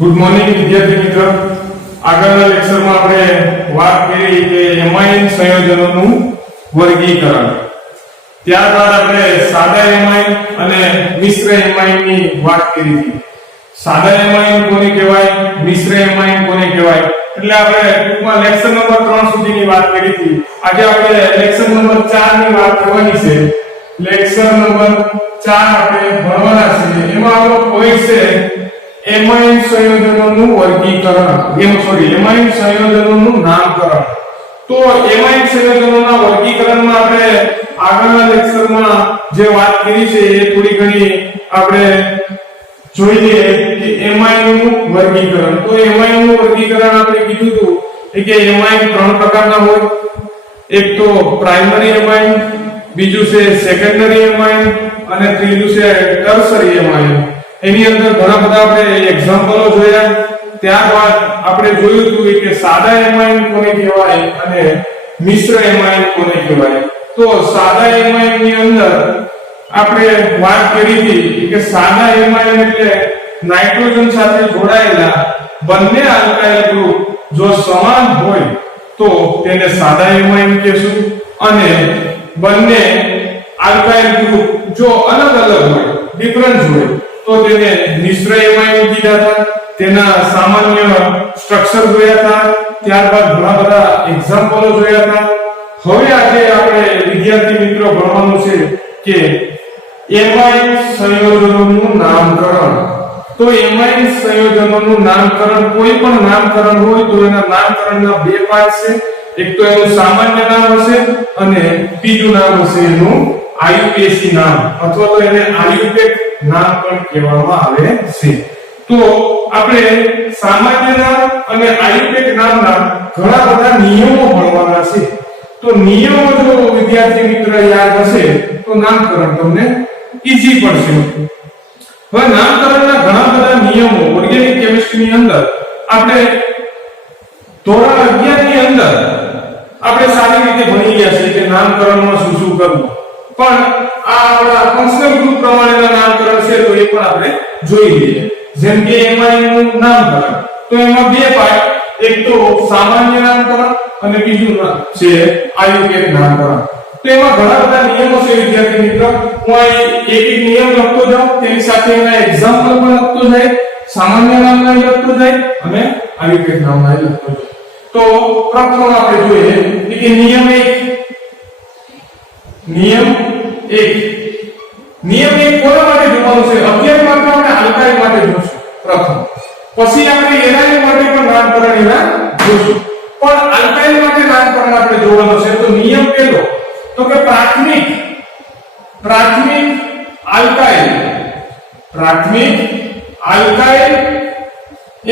Good morning વિદ્યાર્થી મિત્રો, આગળના લેક્ચરમાં આપણે વાત કરી કે એમાઇન સંયોજનોનું વર્ગીકરણ. ત્યારબાદ આપણે સાદા એમાઇન અને મિશ્ર એમાઇનની વાત કરી હતી. સાદા એમાઇન કોને કહેવાય, મિશ્ર એમાઇન કોને કહેવાય, એટલે આપણે ટૂંકમાં લેક્ચર નંબર 3 સુધીની વાત કરી હતી. આજે આપણે લેક્ચર નંબર 4 ની વાત કરવાની છે. લેક્ચર નંબર 4 આપણે ભણવાના છે. એમાં આપણો પોઈન્ટ છે એમાઇન સંયોજનોનું વર્ગીકરણ. એમાઇન સંયોજનોનું નામકરણ. તો એમાઇન સંયોજનોના વર્ગીકરણમાં આપણે આગળના લેક્ચરમાં જે વાત કરી છે એ થોડી ઘણી આપણે જોઈએ કે એમાઇનનું વર્ગીકરણ. તો એમાઇનનું વર્ગીકરણ આપણે કીધું હતું કે એમાઇન 3 પ્રકારના હોય. એક તો પ્રાઇમરી એમાઇન, બીજું છે સેકન્ડરી એમાઇન અને ત્રીજું છે ટર્શરી એમાઇન. એની અંદર ઘણા બધા આપણે એક્ઝામ્પલો જોયા. ત્યારબાદ આપણે જોયું હતું કે સાદા એમાઇન કોને કહેવાય અને મિશ્ર એમાઇન કોને કહેવાય. તો સાદા એમાઇન ની અંદર આપણે વાત કરી હતી કે સાદા એમાઇન એટલે નાઇટ્રોજન સાથે જોડાયેલા બંને આલ્કાઇલ ગ્રુપ જો સમાન હોય તો તેને સાદા એમાઇન કહેશું, અને બંને આલ્કાઇલ ગ્રુપ જો અલગ અલગ હોય, ડિફરન્સ હોય, તો તેને મિશ્ર એમાઇન કીધા હતા. તેના સામાન્ય સ્ટ્રક્ચર જોયા હતા. ત્યારબાદ ઘણા બધા એક્ઝામ્પલો જોયા હતા. હવે આજે આપણે વિદ્યાર્થી મિત્રો ભણવાનું છે કે એમાઇન સંયોજનોનું નામકરણ. તો એમાઇન સંયોજનોનું નામકરણ, કોઈ પણ નામકરણ હોય તો એના નામકરણના બે પાર્ટ છે. એક તો એનું સામાન્ય નામ હશે અને બીજું નામ હશે એનું આયુપેસી નામ, અથવા તો એને આયુપેક નામ પણ કહેવામાં આવે છે. તો આપણે સામાન્ય નામ અને આયુપેક નામના ઘણા બધા નિયમો ભણવાના છે. તો નિયમો જો વિદ્યાર્થી મિત્ર યાદ હશે તો નામકરણ તમને ઈઝી પડશે. હવે નામકરણના ઘણા બધા નિયમો ઓર્ગેનિક કેમિસ્ટ્રીની અંદર આપણે ધોરણ 11 ની અંદર આપણે સારી રીતે ભણી ગયા છે કે નામકરણમાં શું શું કરવું. પણ આ આપણા ફંક્શનલ ગ્રુપ પ્રમાણેના નામકરણ છે તો એ પણ આપણે જોઈ લઈએ. જેમ કે એમાઇન નું નામકરણ, તો એમાં બે પાર્ટ, એક તો સામાન્ય નામકરણ અને બીજું છે આયુપેક નામકરણ. તો એમાં ઘણા બધા નિયમો છે વિદ્યાર્થી મિત્રો. હું અહીં એક એક નિયમ લખતો જાઉં, તેની સાથે એના એક્ઝામ્પલ પણ લખતો જાય, સામાન્ય નામના લખતો જાય અને આયુપેક નામના લખતો જાય. તો પ્રથમ આપણે જોઈએ કે નિયમ 1. નિયમ 1 કોના માટે જોવાનું છે? 11 માટે આપણે આલ્કાઇલ માટે જોશું પ્રથમ. પછી આપણે એરાઇલ માટે પણ નામકરણ એના જોશું. પણ આલ્કાઇલ માટે નામકરણ આપણે જોવાનું છે. તો નિયમ પહેલો તો કે પ્રાથમિક આલ્કાઇલ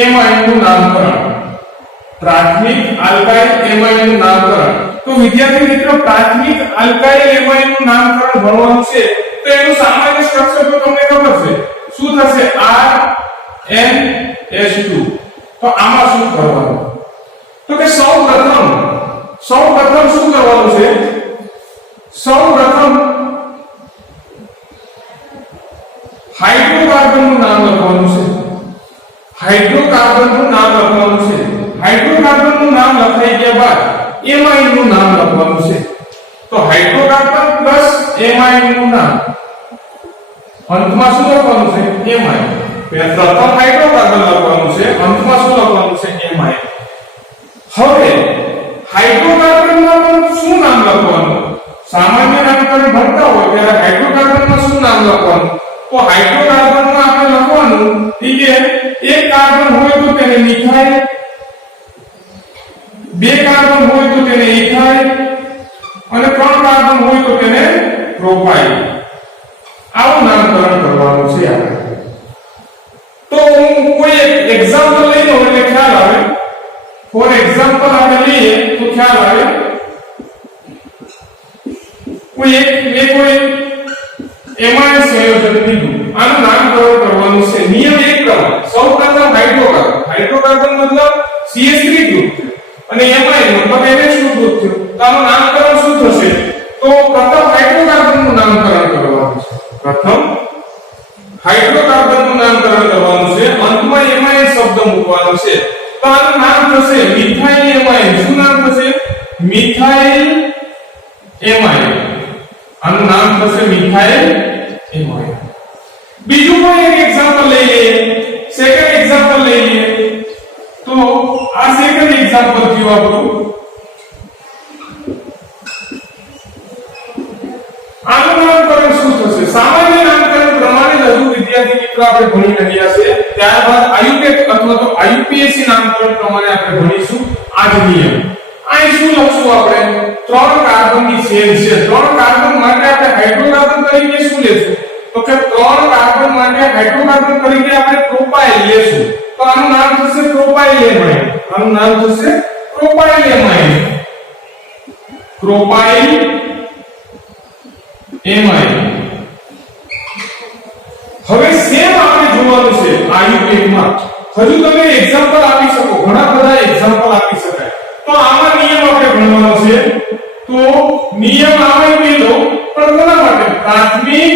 એમાઇન નું નામકરણ. પ્રાથમિક આલ્કાઇલ એમાઇન નું નામકરણ. તો વિદ્યાર્થી મિત્રો, પ્રાથમિક આલ્કાઇલ એમાઇન નું નામકરણ ભણવાનું છે. તો એનું સામાન્ય સ્ટ્રક્ચર તો તમને ખબર છે. શું થશે? RNS2. તો આમાં શું કરવાનું? તો કે સૌપ્રથમ શું કરવાનું છે? સૌપ્રથમ હાઇડ્રોકાર્બન નું નામ લખવાનું છે. હાઇડ્રોકાર્બન નું નામ લખાઈ ગયા બાદ એમાઇન નું નામ લખવાનું છે. તો હાઇડ્રોકાર્બન પ્લસ એમાઇન નું નામ, અંતમાં શું લખવાનું છે? એમાઇન. પ્રથમ હાઇડ્રોકાર્બન લખવાનું છે, અંતમાં શું લખવાનું છે? એમાઇન. હવે હાઇડ્રોકાર્બનમાં પણ શું નામ લખવાનું? સામાન્ય નામકરણ ભણતા હોય ત્યારે હાઇડ્રોકાર્બનમાં શું નામ લખવાનું? તો હાઇડ્રોકાર્બનમાં આપણે લખવાનું કે એક કાર્બન હોય તો તેને મિથાઇલ, બે કાર્બન હોય તો તેને ઇથાઇલ અને 3 કાર્બન હોય તો તેને પ્રોપાઇલ. આવું નામકરણ કરવાનું છે આપણે. તો હું કોઈ એક એક્ઝામ્પલ લઈ લઉં એટલે ખ્યાલ આવે. ફોર એક્ઝામ્પલ આપણે લઈએ તો ખ્યાલ આવે. કોઈ એમાઇન સંયોજન લીધું, આનું નામકરણ કરવાનું છે. નિયમ 1 પ્રમાણે સૌપ્રથમ હાઇડ્રોકાર્બન મતલબ CH3 ગ્રુપ અને એમાઇન મતલબ NH2 ગ્રુપ થયો. તો આનું નામકરણ શું થશે? તો પ્રથમ હાઇડ્રોકાર્બન નું નામકરણ કરવાનું છે. અંતમાં એમાઇન શબ્દ મૂકવાનો છે તો આનું નામ થશે મિથાઇલ એમાઇન શું નામ થશે મિથાઇલ એમાઇન આનું નામ થશે મિથાઇલ એમાઇન બીજું કોઈ એક એક્ઝામ્પલ લઈ લઈએ સેકન્ડ એક્ઝામ્પલ લઈ લઈએ તો આ સેકન્ડ એક્ઝામ્પલ થયું આપણું આનું નામકરણ શું થશે સામાન્ય નામકરણ પ્રમાણે જ હજુ વિદ્યાર્થી મિત્રો આપણે ભણી રહ્યા છે ત્યારબાદ આયુટેક અથવા તો આયુપીએસસી નામકરણ પ્રમાણે આપણે ભણીશું આ જ નિયમ અહીં શું લખશું આપણે 3 કાર્બનની ચેન છે 3 કાર્બન માટે આપણે હાઇડ્રોકાર્બન તરીકે શું લેશું તો કે 3 કાર્બન માટે હાઇડ્રોકાર્બન તરીકે આપણે પ્રોપાઇલ લેશું તો આનું નામ થશે પ્રોપાઇલ એમાઇન આનું નામ થશે પ્રોપાઇલ એમાઇન પ્રોપાઇલ એમાઇન હવે સેમ આપણે જોવાનું છે આયુપેકમાં હજુ તમે એક્ઝામ્પલ આપી શકો ઘણા બધા એક્ઝામ્પલ આપી શકાય તો આમાં નિયમ આપણે ભણવાનો છે તો નિયમ આપણે પેલો પણ કોના માટે પ્રાથમિક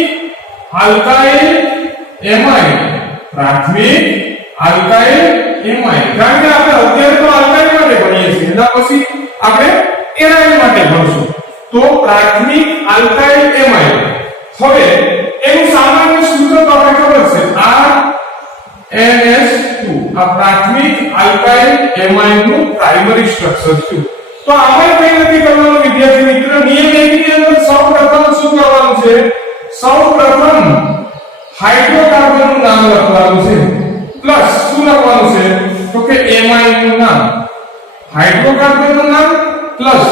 આલ્કાઇલ એમાઇન પ્રાથમિક આલ્કાઇલ એમાઇન કારણ કે આપણે અત્યારે તો આલ્કાઇલ માટે ભણીએ છીએ એના પછી આપણે એનાઇલ માટે ભણશું તો પ્રાથમિક આલ્કાઇલ એમાઇન હવે એનું સામાન્ય સૂત્ર તો આપણે ખબર છે RNS2 આ પ્રાથમિક આલ્કાઇલ એમાઇન નું પ્રાઇમરી સ્ટ્રક્ચર છે તો આપણે કઈ નથી કરવાનું વિદ્યાર્થી મિત્રો નિયમ 1 ની અંદર સૌપ્રથમ શું કરવાનું છે સૌપ્રથમ હાઇડ્રોકાર્બન નું નામ લખવાનું છે પ્લસ શું લખવાનું છે તો કે એમાઇન નું નામ હાઇડ્રોકાર્બન નું નામ પ્લસ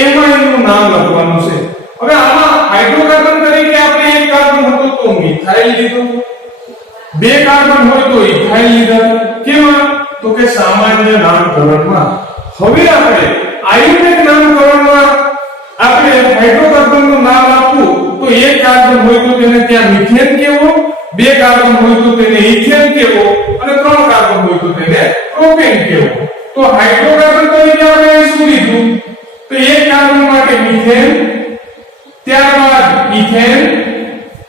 એમાઇન નું નામ લખવાનું છે હવે આમાં હાઇડ્રોકાર્બન તરીકે આપણે એક કાર્બન હતો તો મિથાઇલ લીધો બે કાર્બન હોય તો ઇથાઇલ લીધા કેમાં તો કે સામાન્ય નામકરણમાં હવે આપણે આયુર્વેદ નામકરણમાં આપણે હાઇડ્રોકાર્બન નું નામ આપવું તો એક કાર્બન હોય તો તેને ત્યાં મિથેન કહેવો બે કાર્બન હોય તો તેને ઇથેન કહેવો અને ત્રણ કાર્બન હોય તો તેને પ્રોપેન કહેવો તો હાઇડ્રોકાર્બન તરીકે આપણે શું લીધું તો એક કાર્બન માટે મિથેન ત્યારબાદ ઇથેન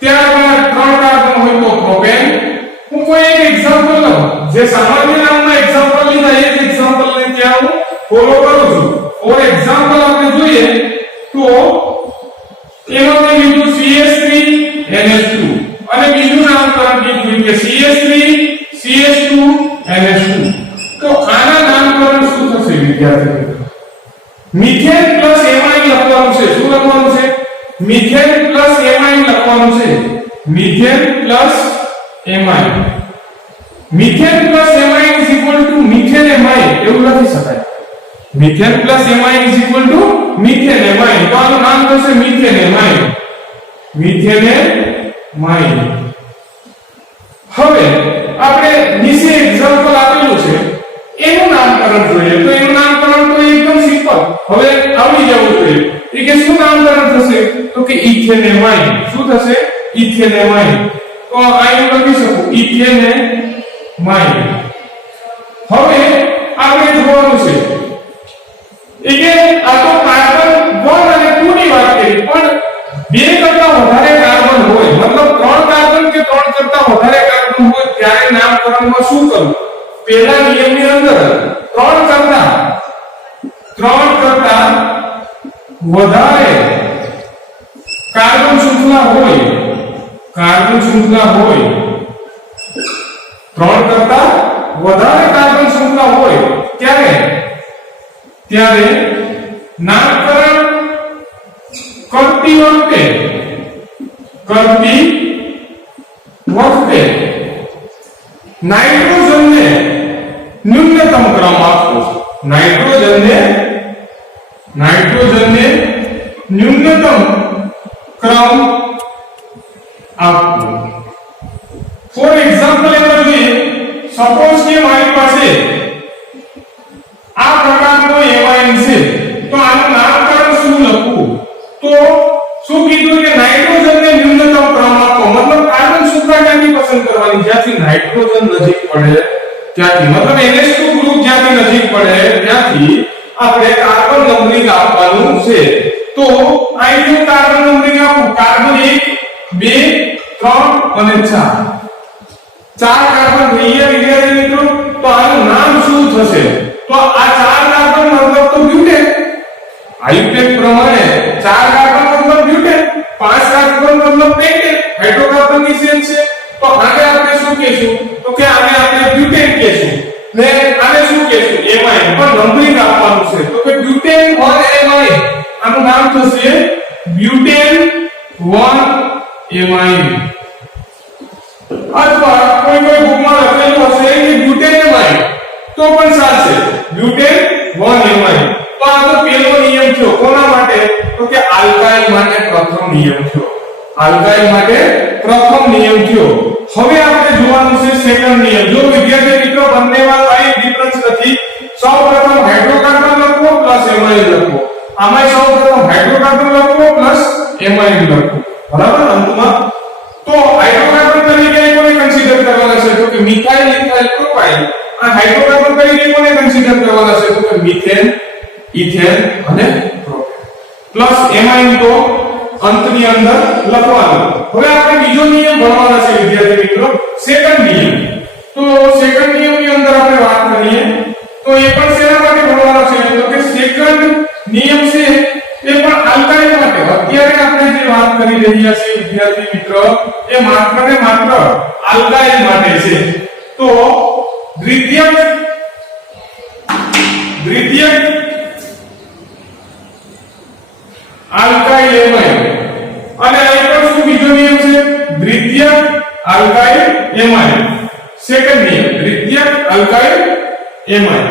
ત્યારબાદ ત્રણ કાર્બન હોય તો પ્રોપેન હું કોઈ એક એક્ઝામ્પલ લઉં જે સામાન્ય નામના એક્ઝામ્પલ લીધા એ જ એક્ઝામ્પલ ને ત્યાં હું ફોલો કરું છું ફોર એક્ઝામ્પલ આપણે જોઈએ તો એમાં મેં લીધું CH3NH2 અને બીજું નામકરણ કીધું કે CH3CH2NH2 તો આના નામકરણ શું થશે વિદ્યાર્થી મિત્રો મિથેન પ્લસ એમાઇન લખવાનું છે શું લખવાનું છે મિથેન પ્લસ એમાઇન લખવાનું છે methane plus amine methane plus amine is equal two methane amine એવું લખી શકાય methane plus amine is equal two methane amine તો આનું નામ થશે મિથેન એમાઇન મિથેન એમાઇન હવે આપણે નીચે એક્ઝામ્પલ આપેલું છે એનું નામકરણ જોઈએ તો એનું નામકરણ તો એકદમ સિમ્પલ હવે આવડી જવું જોઈએ એ કે શું નામકરણ થશે તો કે ઇથેનેમાઇન શું થશે ઇથેનેમાઇન તો અહીં લખી શકું ઇથેનેમાઇન હવે આપણે જોવાનું છે એ કે આ તો કાર્બન 1 અને 2 ની વાત કરી પણ બે કરતા વધારે કાર્બન હોય મતલબ ત્રણ કાર્બન કે ત્રણ કરતા વધારે કાર્બન હોય ત્યારે નામકરણમાં શું કરવું પહેલા નિયમની અંદર ત્રણ કરતા વધારે કાર્બન શૃંખલા હોય ત્રણ કરતા વધારે કાર્બન શૃંખલા હોય ત્યારે નામકરણ કરતી વખતે નાઇટ્રોજનને ન્યૂનતમ ક્રમ આપવો નાઇટ્રોજનને ન્યૂનતમ ક્રમ આપવો ફોર એક્ઝામ્પલ એમાં જોઈએ સપોઝ કે મારી પાસે આ પ્રકારનો એમાઇન છે તો આનું નામકરણ શું લખવું તો શું કીધું કે નાઇટ્રોજનને ન્યૂનતમ ક્રમ આપવો મતલબ કાર્બન શૃંખલા ક્યાંથી પસંદ કરવાની જ્યાંથી નાઇટ્રોજન નજીક પડે ત્યાંથી મતલબ NH2 ગ્રુપ જ્યાંથી નજીક પડે ત્યાંથી આપણે કાર્બન નંબરિંગ આપવાનું છે તો અહીં કાર્બન નંબરિંગ આપું કાર્બન 1 2 3 અને 4 ચાર કાર્બન થઈ ગયા વિદ્યાર્થી મિત્રો તો નંબરની સેલ છે તો આને આપણે શું કહેશું તો કે આને આપણે બ્યુટેન કહેશું ને આને શું કહેશું એમાઇન પણ નંબરિંગ આપવાનું છે તો કે બ્યુટેન 1 એમાઇન આનું નામ થશે બ્યુટેન 1 એમાઇન અથવા કોઈ બુકમાં લખેલું હશે કે બ્યુટેન એમાઇન તો પણ ચાલશે બ્યુટેન 1 એમાઇન તો આ તો પહેલો નિયમ થયો કોના માટે તો કે આલ્કાઇલ માટે પ્રથમ નિયમ થયો આલ્કાઇલ માટે પ્રથમ નિયમ થયો હવે આપણે જોવાનું છે સેકન્ડ નિયમ જો વિદ્યાર્થી મિત્રો બંનેમાં કઈ ડિફરન્સ નથી સૌપ્રથમ હાઇડ્રોકાર્બન લખો પ્લસ એમાઇન લખો આમાં સૌપ્રથમ હાઇડ્રોકાર્બન લખો પ્લસ એમાઇન લખો બરાબર અંતમાં તો હાઇડ્રોકાર્બન તરીકે કોને કન્સિડર કરવાના છે તો કે મિથાઇલ ઇથાઇલ પ્રોપાઇલ આ હાઇડ્રોકાર્બન તરીકે કોને કન્સિડર કરવાના છે તો કે મિથેન ઇથેન અને પ્રોપેન પ્લસ એમાઇન તો અંતની અંદર લખવાનું હવે આપણે બીજો નિયમ ભણવાના છે વિદ્યાર્થી મિત્રો સેકન્ડ નિયમ તો સેકન્ડ નિયમની અંદર આપણે વાત કરીએ તો એ પણ શેના માટે ભણવાનો છે તો કે સેકન્ડ નિયમ છે એ પણ આલ્કાઇલ માટે અત્યારે આપણે જે વાત કરી રહ્યા છીએ વિદ્યાર્થી મિત્રો એ માત્ર ને માત્ર આલ્કાઇલ માટે છે તો દ્વિતીયક આલ્કાઇલ એમાઇન અને આ પણ શું બીજો નિયમ છે દ્વિતીયક આલ્કાઇલ એમાઇન સેકન્ડ નિયમ દ્વિતીયક આલ્કાઇલ એમાઇન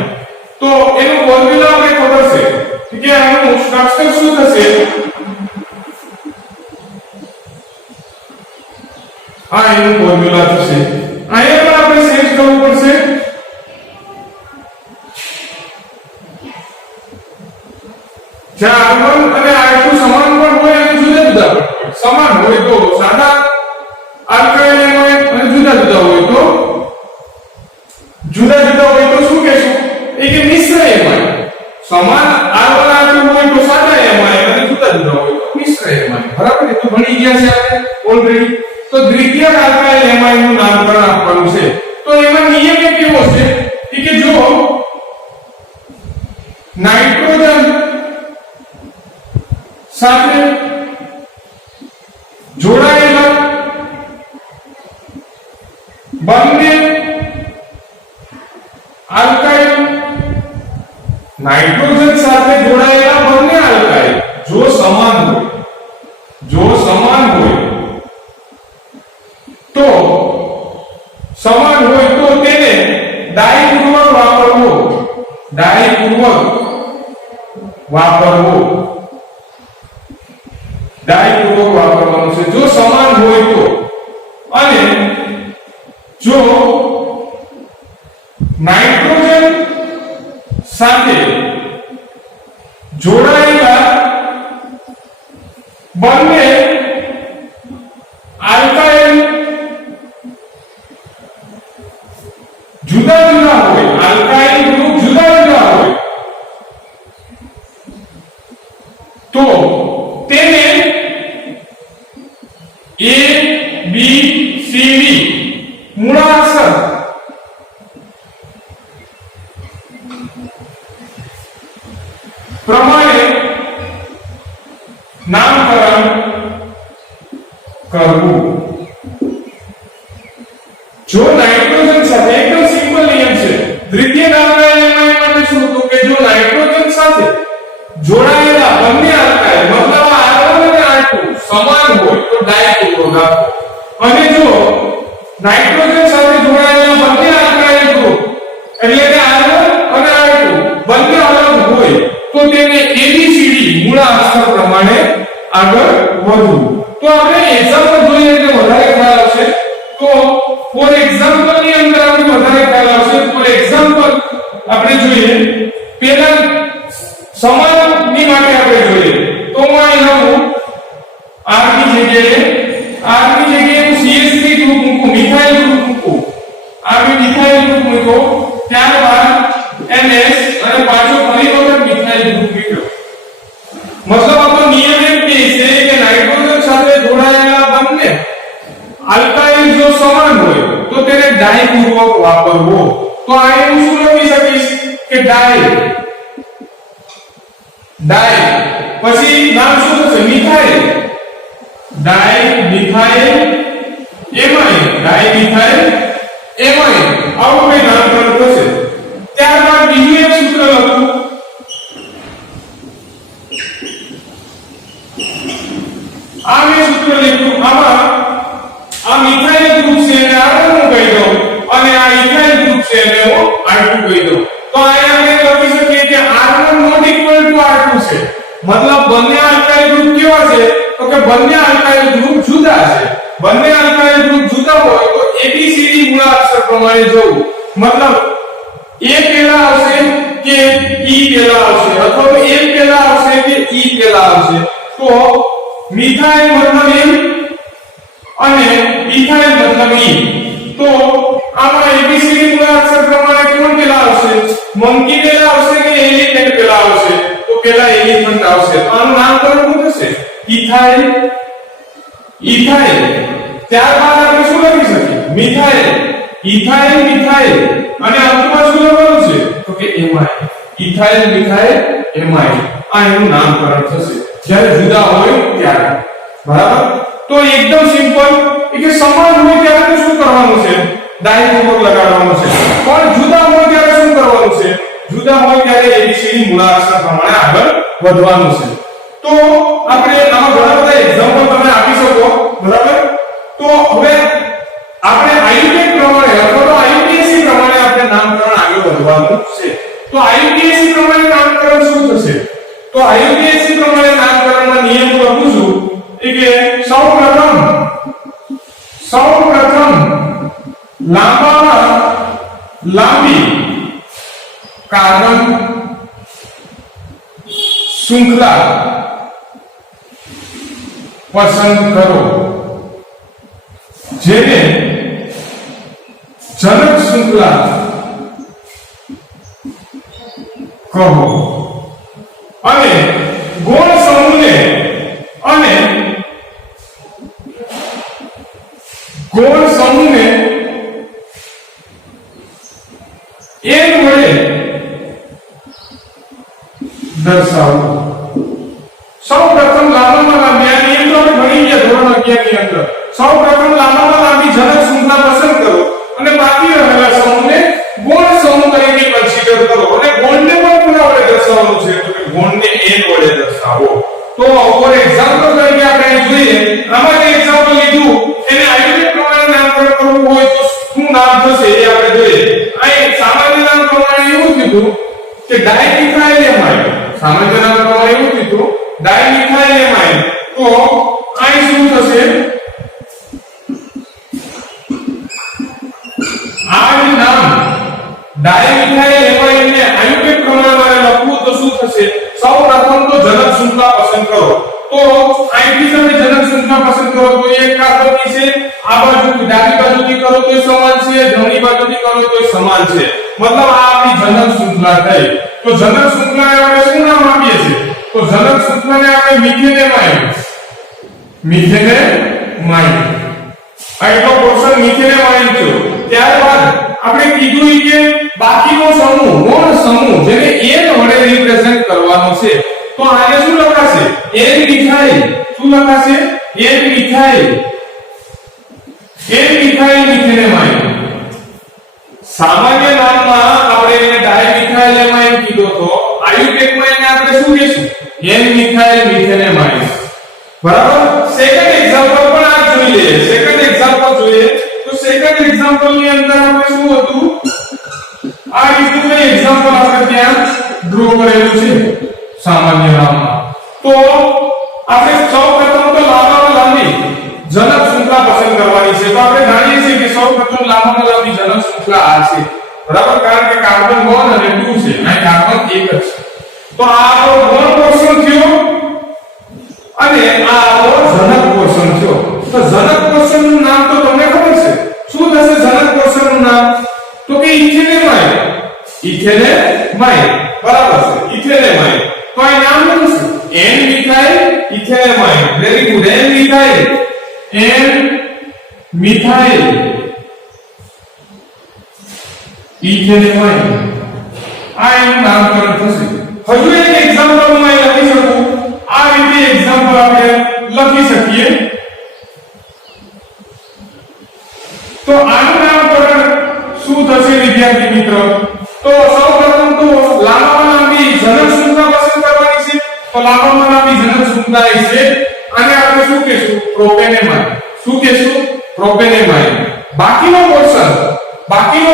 તો એનું ફોર્મ્યુલા આપણે ખબર છે કે આનું સ્ટ્રક્ચર શું થશે આ એનું ફોર્મ્યુલા થશે આને પણ આપણે ચેન્જ કરવું પડશે જ્યાં R1 અને R2 સમાન પણ હોય અને જુદા જુદા પણ હોય સમાન હોય તો સાદા આલ્કાઇલ એમાઇન અને જુદા જુદા હોય તો શું કહેશું એ કે મિશ્ર એમાઇન સમાન R1 R2 હોય તો સાદા એમાઇન અને જુદા જુદા હોય તો મિશ્ર એમાઇન બરાબર એ તો ભણી ગયા છે આપણે ઓલરેડી તો દ્વિતીય આલ્કાઇલ એમાઇન નું નામકરણ આપવાનું છે તો એમાં નિયમ કેવો છે કે જો નાઇટ્રોજન સાથે જોડાયેલા બંને આલ્કાઇલ નાઇટ્રોજન સાથે જોડાયેલા બંને આલ્કાઇલ જો સમાન હોય તો તેને ડાઈપૂર્વક વાપરવાનું છે જો સમાન હોય તો અને જો નાઇટ્રોજન સાથે જોડાયેલા બંને આલ્કાઇલ જુદા જુદા હોય આલ્કાઇલ ગ્રુપ જુદા જુદા હોય તો તેને A B C D મૂળાક્ષર પ્રમાણે નામકરણ કરવું જો નાઇટ્રોજન સાથે એકદમ સિમ્પલ નિયમ છે દ્વિતીય આલ્કાઇલ એમાઇન માટે શું તો કે જો નાઇટ્રોજન સાથે જોડાયેલા બંને આલ્કાઇલ મતલબ R1 અને R2 સમાન હોય તો ડાઈપૂર્વક આપો અને જો નાઇટ્રોજન સાથે જોડાયેલા બંને આલ્કાઇલ ગ્રુપ એટલે કે R1 અને R2 બંને અલગ હોય તો તેને ABCD મૂળાક્ષર પ્રમાણે આગળ વધવું તો આપણે એક્ઝામ્પલ જોઈએ એટલે વધારે ખ્યાલ આવશે તો ફોર એક્ઝામ્પલ ની અંદર આપણે વધારે ખ્યાલ આવશે ફોર એક્ઝામ્પલ આપણે જોઈએ પહેલા સમાન ની માટે આપણે જોઈએ તો હું અહીં લખું R ની જગ્યાએ હું CH3 ગ્રુપ મૂકું મિથાઇલ ગ્રુપ મૂકું આપણે મિથાઇલ ગ્રુપ મૂકો ત્યારબાદ NS અને પાછો ફરી વખત મિથાઇલ ગ્રુપ મૂક્યો મતલબ આપણો નિયમ એમ કહે છે કે નાઇટ્રોજન સાથે જોડાયેલા બંને આલ્કાઇલ જો સમાન હોય તો તેને ડાઈપૂર્વક વાપરવો તો આ હું શું લખી શકીશ કે ડાઈ પછી નામ શું થશે મિથાઇલ ડાઈ મિથાઇલ એમાઇન ડાયમિથાઇલ એમાઇન આવું કઈ નામકરણ થશે ત્યારબાદ બીજું એક સૂત્ર લખું આ મેં સૂત્ર લખ્યું આમાં આ મિથાઇલ ગ્રુપ છે એને R1 કહી દઉં અને આ ઇથાઇલ ગ્રુપ છે એને હું R2 કહી દઉં તો અહીંયા આપણે લખી શકીએ કે R1 not equal to R2 છે મતલબ બંને આલ્કાઇલ ગ્રુપ કેવા છે તો કે બંને આલ્કાઇલ ગ્રુપ જુદા છે બંને આલ્કાઇલ ગ્રુપ જુદા હોય તો ABCD મૂળાક્ષર પ્રમાણે જવું મતલબ A પહેલા આવશે કે E પહેલા આવશે અથવા તો A પહેલા આવશે કે E પહેલા આવશે તો મિથાઇલ મતલબ M અને ઇથાઇલ મતલબ E તો આમાં ABCD મૂળાક્ષર પ્રમાણે કોણ પહેલા આવશે મંકી પહેલા આવશે કે એલિફન્ટ પહેલા આવશે તો પહેલા એલિફન્ટ આવશે તો આનું નામકરણ શું થશે ઇથાઇલ ઇથાઇલ ત્યારબાદ આપણે શું લખી શકીએ મિથાઇલ ઇથાઇલ મિથાઇલ અને અંતમાં શું લખવાનું છે તો કે એમાઇન ઇથાઇલ મિથાઇલ એમાઇન આ એનું નામકરણ થશે જ્યારે જુદા હોય ત્યારે બરાબર તો એકદમ સિમ્પલ કે સમાન હોય ત્યારે શું કરવાનું છે ડાયક્રોમેટ લગાડવાનું છે પણ જુદા હોય ત્યારે શું કરવાનું છે જુદા હોય ત્યારે ABCD મૂળાક્ષર પ્રમાણે આગળ વધવાનું છે તો આપણે આમાં ઘણા બધા એક્ઝામ્પલ તમે આપી શકો બરાબર તો હવે આપણે IUPAC પ્રમાણે અથવા તો IUPAC પ્રમાણે આપણે નામકરણ આગળ વધવાનું છે તો IUPAC પ્રમાણે નામકરણ શું થશે તો IUPAC પ્રમાણે નામકરણના નિયમ લખું છું કે સૌપ્રથમ લાંબામાં લાંબી કાર્બન શૃંખલા પસંદ કરો જેને જનક શૃંખલા કહો અને ગૌણ સમૂહને n વડે દર્શાવો સૌપ્રથમ લાંબામાં લાંબી આ નિયમ તો આપણે ભણી ગયા ધોરણ 11 ની અંદર સૌપ્રથમ લાંબામાં લાંબી જનક શૃંખલા પસંદ કરો અને બાકી રહેલા સમૂહને ગૌણ સમૂહ તરીકે કન્સિડર કરો અને ગૌણને પણ કોના વડે દર્શાવવાનું છે તો કે ગૌણને n વડે દર્શાવો તો ફોર એક્ઝામ્પલ તરીકે આપણે જોઈએ આમાં જે એક્ઝામ્પલ લીધું એને આઈયુપેક પ્રમાણે નામકરણ કરવું હોય તો શું નામ થશે એ આપણે જોઈએ આ એક સામાન્ય નામ પ્રમાણે એવું કીધું કે ડાયમિથાઇલ એમાઇન સામાન્ય નામ પ્રમાણે એવું કીધું ડાયમિથાઇલ એમાઇન તો આ શું થશે આ નામ ડાયમિથાઇલ એમાઇન ને આઈયુપેક પ્રમાણે લખવું તો શું થશે સૌપ્રથમ તો જનક શૃંખલા પસંદ કરો તો આઈપી સાથે જનક શૃંખલા પસંદ કરો તો એક કાર્બનની છે આ બાજુ ડાબી બાજુથી કરો તો સમાન છે જમણી બાજુથી કરો તો સમાન છે મતલબ આ આપણી જનક શૃંખલા થઈ તો જનક શૃંખલાને આપણે શું નામ આપીએ છીએ તો જનક શૃંખલાને આપણે મિથેનેમાઇન આ એટલો પોર્શન મિથેનેમાઇન છે ત્યારબાદ આપણે કીધું કે બાકીનો સમૂહ ગૌણ સમૂહ જેને n વડે રિપ્રેઝન્ટ કરવાનો છે તો આને શું લખાશે n મિથાઇલ શું લખાશે n મિથાઇલ મિથેનેમાઇન સામાન્ય નામમાં આપણે એને ડાયમિથાઇલ એમાઇન કીધો તો આયુપેકમાં એને આપણે શું કહીશું n મિથાઇલ મિથેનેમાઇન બરાબર સેકન્ડ એક્ઝામ્પલ પણ આ જોઈ લઈએ સેકન્ડ એક્ઝામ્પલ જોઈએ તો સેકન્ડ એક્ઝામ્પલ ની અંદર આપણે શું હતું આ રીતનું એક્ઝામ્પલ આપણે ત્યાં ડ્રો કરેલું છે સામાન્ય નામમાં તો આપણે સૌપ્રથમ તો લાંબામાં લાંબી જનક શૃંખલા પસંદ કરવાની છે તો આપણે જાણીએ છીએ કે સૌપ્રથમ લાંબામાં લાંબી જનક શૃંખલા આ છે બરાબર કારણ કે કાર્બન 1 અને 2 છે અહીં કાર્બન 1 જ છે તો આ આપણો ગૌણ પોર્શન થયો અને આ આપણો જનક પોર્શન થયો તો જનક પોર્શન નું નામ તો તમને ખબર છે શું થશે જનક પોર્શન નું નામ તો કે ઇથેનેમાઇન બરાબર છે ઇથેનેમાઇન તો આ નામ શું છે n methyl ethanamine very good n methyl ethanamine આ એનું નામકરણ થશે હજુ એક એક્ઝામ્પલ હું અહીં લખી શકું આ રીતે એક્ઝામ્પલ આપણે લખી શકીએ વિદ્યાર્થી મિત્રો તો સૌપ્રથમ તો લાંબામાં લાંબી જનક શૃંખલા પસંદ કરવાની છે તો લાંબામાં લાંબી જનક શૃંખલા છે અને આપણે શું કહેશું પ્રોપેનેમાઇન શું કહેશું પ્રોપેનેમાઇન બાકીનો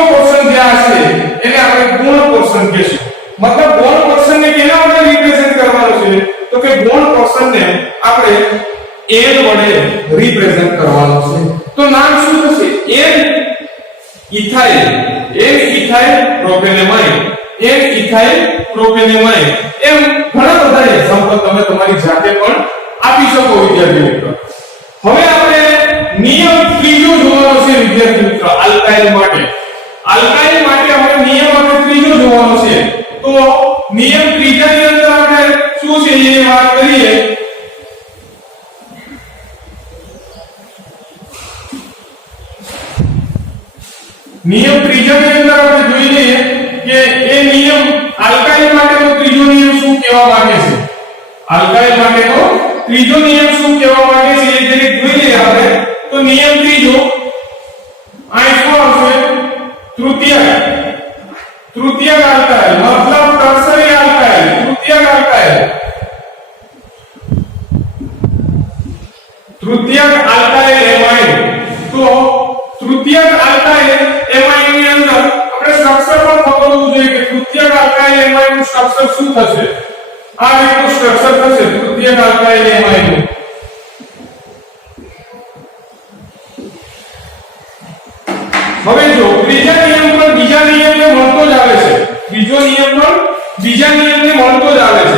પોર્શન જે છે એને આપણે ગૌણ પોર્શન કહેશું मतलब ગૌણ પોર્શન ને કેના વડે રિપ્રેઝન્ટ કરવાનો છે તો કે ગૌણ પોર્શન ને આપણે n વડે રિપ્રેઝન્ટ કરવાનો છે તો નામ શું થશે n ઇથાઇલ પ્રોપેનેમાઇન એમ ઘણા બધા એક્ઝામ્પલ તમે તમારી જાતે પણ આપી શકો વિદ્યાર્થી મિત્રો હવે આપણે નિયમ ત્રીજો જોવાનો છે વિદ્યાર્થી મિત્રો આલ્કાઇલ માટે આપણે નિયમ આપણે ત્રીજો જોવાનો છે તો નિયમ ત્રીજાની અંદર આપણે શું છે એ વાત કરીએ નિયમ ત્રીજાની અંદર આપણે જોઈ લઈએ કે એ નિયમ આલ્કાઇલ માટેનો ત્રીજો નિયમ શું કહેવા માંગે છે આલ્કાઇલ માટેનો ત્રીજો નિયમ શું કહેવા માંગે છે એ જરીક જોઈ લઈએ આપણે તો નિયમ ત્રીજો આ શું આવશે तृतीयक आल्काइल मतलब टर्सरी आल्काइल तृतीयक आल्काइल एमाइन तो तृतीयक आल्काइल एमाइन ની અંદર આપણે સ્ટ્રક્ચર પણ ખબર હોવું જોઈએ કે તૃતીયક આલ્કાઇલ એમાઇન નું સ્ટ્રક્ચર શું થશે આ રીતનું સ્ટ્રક્ચર થશે તૃતીયક આલ્કાઇલ એમાઇન નું હવે જો ત્રીજા નિયમ પણ બીજા નિયમને મળતો જ આવે છે બીજો નિયમ પણ બીજા નિયમને મળતો જ આવે છે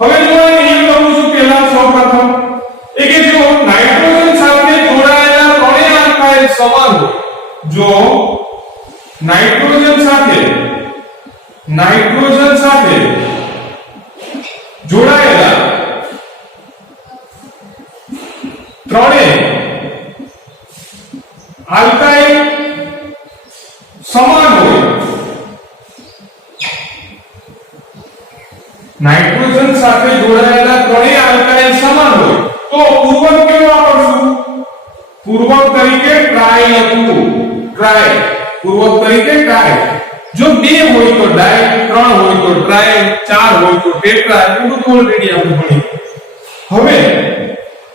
હવે જો આ નિયમ લખું છું પહેલા સૌપ્રથમ એ કે જો નાઇટ્રોજન સાથે જોડાયેલા ત્રણેય આલ્કાઇલ સમાન હોય જો નાઇટ્રોજન સાથે જોડાયેલા ત્રણેય આલ્કાઇલ સમાન હોય નાઇટ્રોજન સાથે જોડાયેલા ત્રણેય આલ્કાઇલ સમાન હોય તો પૂર્વક કેવો વાપરશું પૂર્વક તરીકે ટ્રાય લખવું પૂર્વક તરીકે ટ્રાય જો 2 હોય તો ડાય 3 હોય તો ટ્રાય 4 હોય તો ટેટ્રા એ બધું ઓલરેડી આપણે ભણી હવે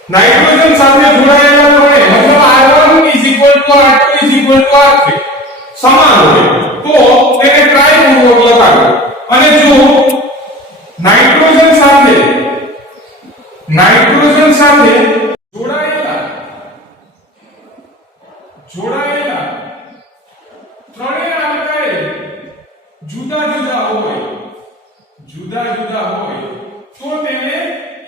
નાઇટ્રોજન સાથે જોડાયેલા ત્રણેય મતલબ R1 = R2 = R3 સમાન હોય તો તેને ટ્રાય પૂર્વક લખાવો અને જો નાઇટ્રોજન સાથે જોડાયેલા ત્રણેય આલ્કાઇલ જુદા જુદા હોય તો તેને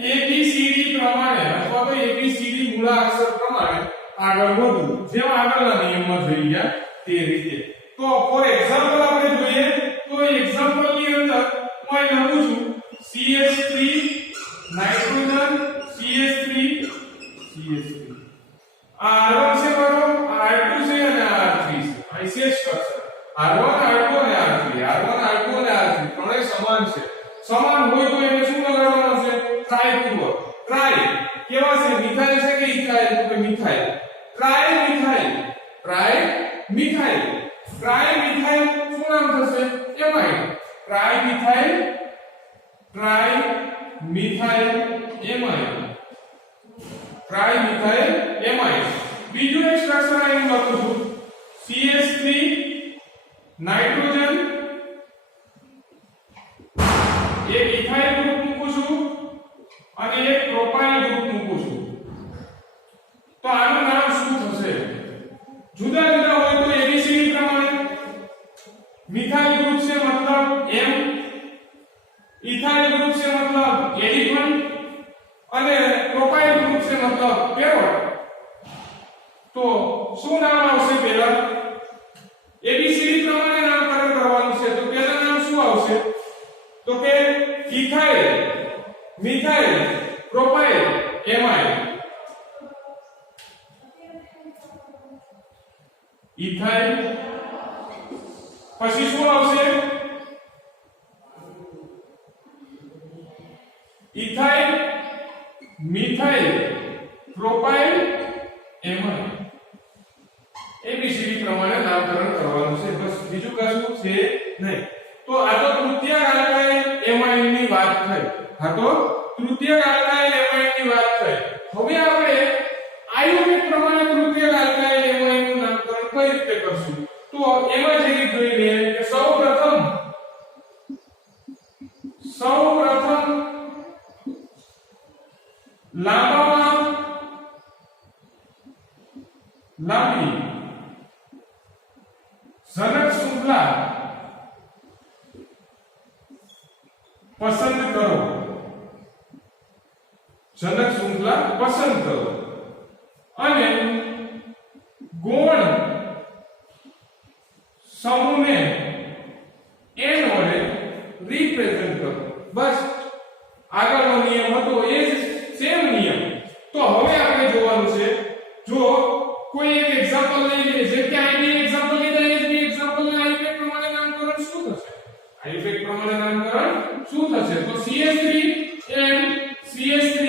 ABCD પ્રમાણે અથવા તો ABCD મૂળાક્ષર પ્રમાણે આગળ વધવું જેમ આગળના નિયમમાં જોઈ ગયા તે રીતે તો ફોર એક્ઝામ્પલ આપણે જોઈએ તો એક્ઝામ્પલ ની અંદર હું અહીં લખું છું CH3 નાઇટ્રોજન CH3 આ R1 છે બરોબર આ R2 છે અને આ R3 છે અહીં શેષ સ્ટ્રક્ચર R1 R2 અને R3 ત્રણેય સમાન હોય તો એને શું લગાડવાનું છે ટ્રાય પૂર્વક ટ્રાય કેવા છે મિથાઇલ છે કે ઇથાઇલ તો મિથાઇલ ટ્રાય મિથાઇલ શું નામ થશે એમાઇન ટ્રાય મિથાઇલ એમાઇન બીજું એક સ્ટ્રક્ચર અહીં લખું છું CH3 નાઇટ્રોજન એક ઇથાઇલ ગ્રુપ મૂકું છું અને એક પ્રોપાઇલ ગ્રુપ મૂકું છું તો આનું નામ શું થશે જુદા જુદા હોય તો ABCD પ્રમાણે મિથાઇલ ગ્રુપ છે મતલબ M ઇથાઇલ ગ્રુપ છે મતલબ એલિફન્ટ અને પ્રોપાઇલ ગ્રુપ છે મતલબ પેરોટ તો શું નામ આવશે પહેલા ABCD પ્રમાણે નામકરણ કરવાનું છે તો પહેલા નામ શું આવશે તો કે ઇથાઇલ મિથાઇલ પ્રોપાઇલ એમાઇલ ઇથાઇલ પછી શું આવશે ઇથાઇલ મિથાઇલ પ્રોપાઇલ એમાઇલ ABCD પ્રમાણે નામકરણ કરવાનું છે બસ બીજું છે નહીં. તો આ તો તૃતીયક આલ્કાઇલ એમાઇન ની વાત થઈ. આ તો તૃતીયક આલ્કાઇલ એમાઇન ની વાત થઈ. હવે આપણે આયુર્વેદ પ્રમાણે તૃતીયક આલ્કાઇલ એમાઇન નું નામકરણ કઈ રીતે કરશું? તો એમાં જે રીત જોઈ લઈએ કે સૌપ્રથમ લાંબામાં લાંબી જનક શૃંખલા પસંદ કરો. જનક શૃંખલા પસંદ કરો અને ગૌણ સમૂહને n વડે રિપ્રેઝન્ટ કરો. બસ આગળનો નિયમ હતો એ જ સેમ નિયમ. તો હવે આપણે જોવાનું છે, જો કોઈ એક એક્ઝામ્પલ લઈ લઈએ, જેમ કે આઈબી એક્ઝામ્પલ લીધા એ જ બી એક્ઝામ્પલ ના આઈફેક્ટ પ્રમાણે નામકરણ શું થશે? આઈફેક્ટ પ્રમાણે નામકરણ શું થશે? તો CS3 and CS3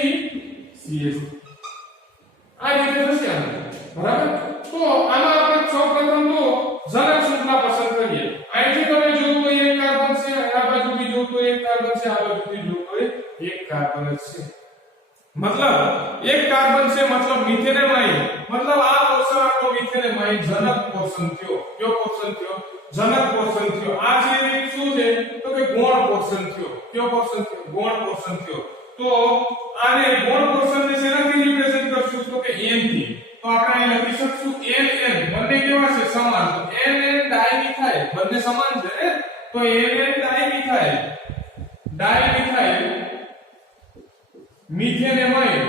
CS આ રીતે થશે આનું. બરાબર? તો આમાં આપણે સૌપ્રથમ તો જનક શૃંખલા પસંદ કરીએ. અહીંથી તમે જો તો એક કાર્બન છે, આ બાજુથી જો તો એક કાર્બન છે, આ બાજુથી જો તો એક કાર્બન જ છે. मतलब एक कार्बन से मतलब मिथेनेमाइन, मतलब आ पोर्शन आपको मिथेनेमाइन जनक पोर्शन थयो. क्यों पोर्शन थयो? जनक पोर्शन थयो. आ जे एक શું છે તો કે ગૌણ પોર્શન થયો. કયો પોર્શન થયો? ગૌણ પોર્શન થયો. તો આને ગૌણ પોર્શન ને શેનાથી રિપ્રેઝન્ટ કરશું? તો કે n થી. તો આપણે અહીં લખી શકશું n બંને કેવા છે? સમાન. તો n ડાઇમિથાઇલ બંને સમાન છે ને, તો n ડાઇમિથાઇલ મિથેનેમાઇન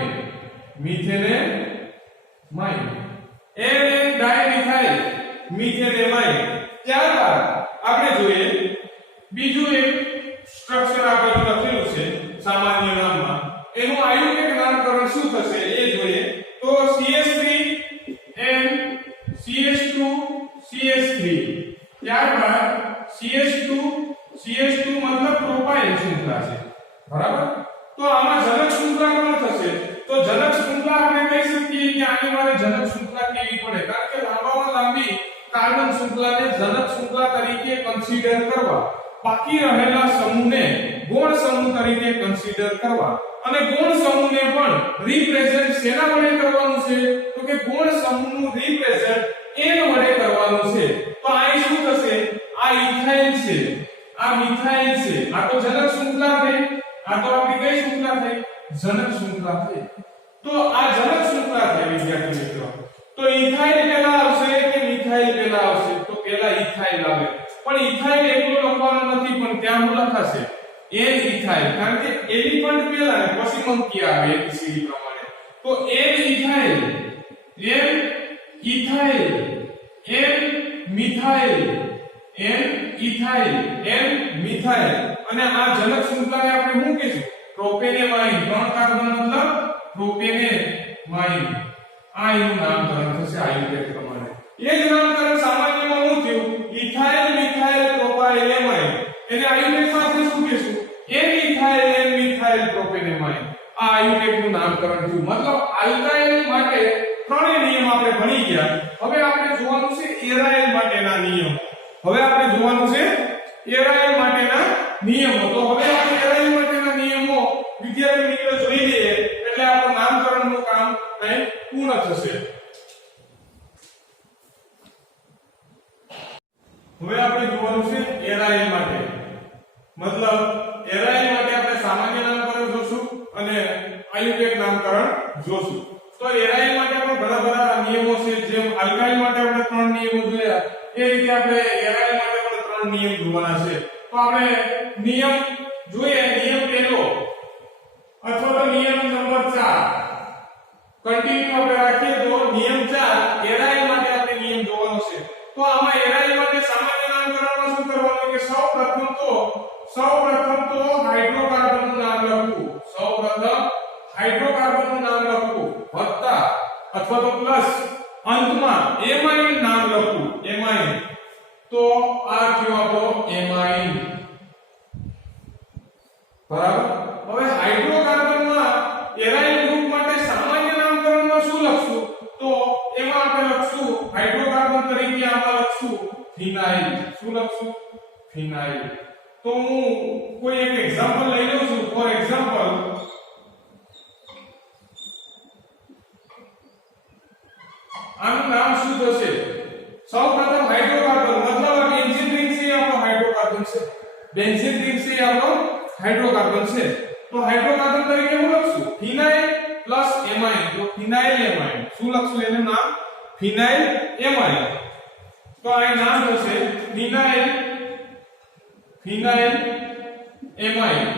n ડાઇમિથાઇલ મિથેનેમાઇન. ત્યારબાદ આપણે જોઈએ બીજું એક સ્ટ્રક્ચર આપણે લખેલું છે સામાન્ય નામમાં, એનું આયુર્વેદ નામકરણ શું થશે એ જોઈએ. તો CS3 and CS2 CS3, ત્યારબાદ CS2 મતલબ પ્રોપાઇલ શૃંખલા છે. બરાબર? તો આમાં જનક શૃંખલા કોણ થશે? તો જનક શૃંખલા આપણે કહી શકીએ કે આની મારે જનક શૃંખલા કેવી પડે, કારણ કે લાંબામાં લાંબી કાર્બન શૃંખલાને જનક શૃંખલા તરીકે કન્સિડર કરવા, બાકી રહેલા સમૂહને ગૌણ સમૂહ તરીકે કન્સિડર કરવા, અને ગૌણ સમૂહને પણ રિપ્રેઝન્ટ શેના વડે કરવાનું છે? તો કે ગૌણ સમૂહનું રિપ્રેઝન્ટ n વડે કરવાનું છે. તો અહીં શું થશે? આ ઇથાઇલ છે, આ મિથાઇલ છે, આ તો જનક શૃંખલા થઈ. આ તો આપણી કઈ શૃંખલા થઈ? જનક શૃંખલા થઈ. તો આ જનક શૃંખલા થઈ વિદ્યાર્થી મિત્રો. તો ઇથાઇલ પહેલા આવશે કે મિથાઇલ પહેલા આવશે? તો પહેલા ઇથાઇલ આવે. પણ ઇથાઇલ એકલો લખવાનો નથી, પણ ત્યાં શું લખાશે? n ઇથાઇલ, કારણ કે એલિફન્ટ પહેલા ને પછી મંકી આવે ABCD પ્રમાણે. તો n ઇથાઇલ n મિથાઇલ અને આ જનક શૃંખલાને આપણે શું કહીશું? પ્રોપેનેમાઇન. 3 કાર્બન મતલબ પ્રોપેનેમાઇન. આ એનું નામકરણ થશે આયુર્વેદ પ્રમાણે. એ જ નામકરણ સામાન્યમાં શું થયું? Ethyl methyl propyl amine. એને આયુર્વેદમાં આપણે શું કહીશું? n ethyl n methyl propanamine. આ આયુર્વેદનું નામકરણ થયું. મતલબ આલ્કાઇલ માટે ત્રણેય નિયમ આપણે ભણી ગયા. હવે આપણે જોવાનું છે એરાઇલ માટેના નિયમ. તો હવે આપણે એરાઇલ માટેના નિયમો વિદ્યાર્થી મિત્રો જોઈ લઈએ, એટલે આપણું નામકરણનું કામ અહીં પૂર્ણ થશે. હવે આપણે જોવાનું છે એરાઇલ માટે. મતલબ એરાઇલ માટે આપણે સામાન્ય નામકરણ જોશું અને આયુર્વેદ નામકરણ જોશું. તો એરાઇલ માટે પણ ઘણા બધા નિયમો છે. જેમ આલ્કાઇલ માટે આપણે 3 નિયમો જોયા, એ રીતે આપણે એરાઇલ માટે પણ 3 નિયમ જોવાના છે. તો આપણે નિયમ જોઈએ. નિયમ પહેલો અથવા તો નિયમ નંબર 4 કન્ટિન્યુ આપણે રાખીએ તો નિયમ 4 એરાઇલ માટે આપણે નિયમ જોવાનો છે. તો આમાં એરાઇલ માટે સામાન્ય નામકરણમાં શું કરવાનું કે સૌપ્રથમ તો હાઇડ્રોકાર્બનનું નામ લખવું. હાઇડ્રોકાર્બનનું નામ લખવું વત્તા અથવા તો પ્લસ અંતમાં એમાઇન નામ લખવું. એમાઇન. તો આ કયો આપણો એમાઇન. બરાબર? હવે હાઇડ્રોકાર્બનમાં એરાઇલ ગ્રુપ માટે સામાન્ય નામકરણમાં શું લખશું? તો એમાં આપણે લખશું હાઇડ્રોકાર્બન તરીકે આમાં લખશું ફિનાઇલ. ફિનાઇલ શું લખશું ફિનાઇલ તો હું કોઈ એક એક્ઝામ્પલ લઈ લઉં છું ફોર એક્ઝામ્પલ આનું નામ શું થશે સૌપ્રથમ હાઇડ્રોકાર્બન મતલબ બેન્ઝીન રિંગ છે આપણો હાઇડ્રોકાર્બન છે બેન્ઝીન રિંગ છે આપણો હાઇડ્રોકાર્બન છે તો હાઇડ્રોકાર્બન તરીકે શું લખશું ફિનાઇલ પ્લસ એમાઇન તો ફિનાઇલ એમાઇન શું લખશું એનું નામ ફિનાઇલ એમાઇન તો આ નામ થશે ફિનાઇલ એમાઇન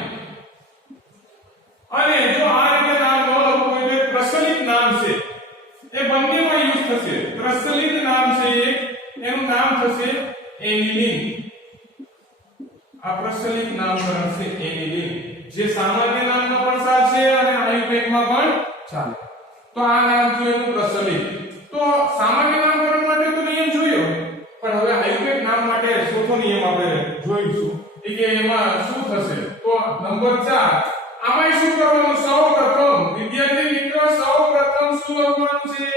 અને જો આ રીતે નામ ન લખો એટલે પ્રચલિત નામ છે એ બંનેમાં યુઝ થશે પ્રચલિત નામ છે એનું નામ થશે એનિલીન આ પ્રચલિત નામકરણ છે એનિલીન જે સામાન્ય નામમાં પણ ચાલશે અને આયુર્વેદમાં પણ ચાલે તો આ નામ છે એનું પ્રચલિત તો સામાન્ય નામકરણ માટે તો નિયમ જોયો પણ હવે આયુર્વેદ નામ માટે ચોથો નિયમ આપણે જોઈશું કે એમાં શું થશે તો નંબર 4 આમાં શું કરવાનું સૌપ્રથમ વિદ્યાર્થી મિત્રો સૌપ્રથમ શું લખવાનું છે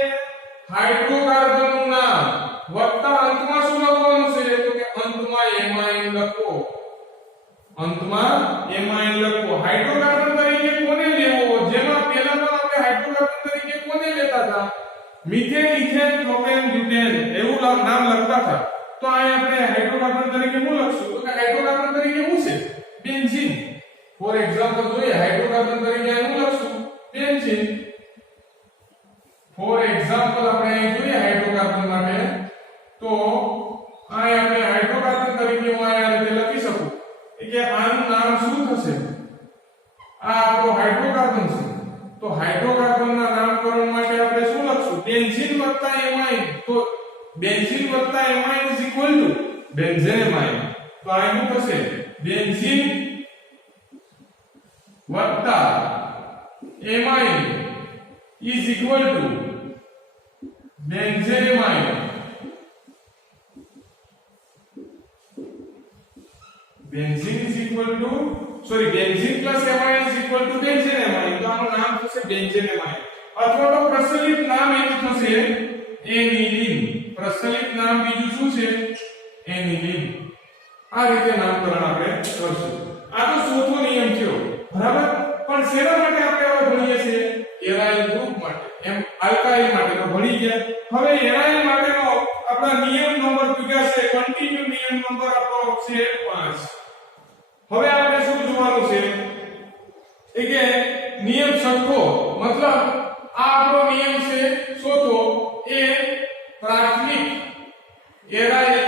હાઇડ્રોકાર્બનનું નામ વત્તા અંતમાં શું લખવાનું છે તો કે અંતમાં એમાઇન લખો અંતમાં એમાઇન લખો હાઇડ્રોકાર્બન તરીકે કોને લેવો જેમાં પહેલા તો આપણે હાઇડ્રોકાર્બન તરીકે કોને લેતા હતા મિથેન ઇથેન પ્રોપેન બ્યુટેન એવું નામ લખતા હતા તો આ આપણે હાઇડ્રોકાર્બન તરીકે શું લખશું તો કે હાઇડ્રોકાર્બન તરીકે શું છે બેન્ઝીન ફોર એક્ઝામ્પલ જોઈએ હાઇડ્રોકાર્બન તરીકે શું લખશું બેન્ઝીન ફોર એક્ઝામ્પલ આપણે અહીં જોઈએ હાઇડ્રોકાર્બન માટે તો આ આપણે હાઇડ્રોકાર્બન તરીકે હું આ રીતે લખી શકું કે આનું નામ શું થશે આ આપણો હાઇડ્રોકાર્બન છે તો હાઇડ્રોકાર્બનના નામકરણ માટે આપણે શું લખશું બેન્ઝીન વત્તા એમાઇન તો બેન્ઝીન વત્તા amine is equal to benzenamine તો આ શું થશે બેન્ઝીન વત્તા amine is equal to benzenamine benzene is equal to benzene plus amine is equal to benzenamine તો આનું નામ થશે બેન્ઝેનેમાઇન અથવા તો પ્રચલિત નામ એનું થશે એનિલીન પ્રચલિત નામ બીજું શું છે એનિલીન આ રીતે નામકરણ આપણે કરશું આ તો ચોથો નિયમ થયો બરાબર પણ શેના માટે આપણે હવે ભણીએ છીએ એરાઇલ ગ્રુપ માટે એમ આલ્કાઇલ માટે તો ભણી ગયા હવે એરાઇલ માટેનો આપણા નિયમ નંબર કીધા છે કન્ટિન્યુ નિયમ નંબર આપણો છે 5 હવે આપણે શું જોવાનું છે કે નિયમ છઠ્ઠો મતલબ આ આપણો નિયમ છે ચોથો એ પ્રાથમિક એરાઇલ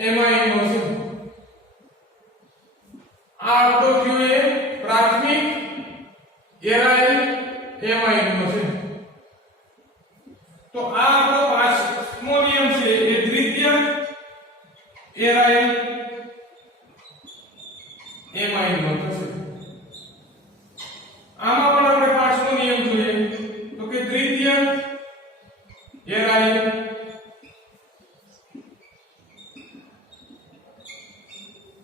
એમાઇન નો છે આ આપણો થયો એ પ્રાથમિક એરાઇલ એમાઇન નો છે તો આ આપણો પાંચમો નિયમ છે એ દ્વિતીય એરાઇલ એમાઇન નો થશે આમાં પણ આપણે પાંચમો નિયમ જોઈએ તો કે દ્વિતીય એરાઇલ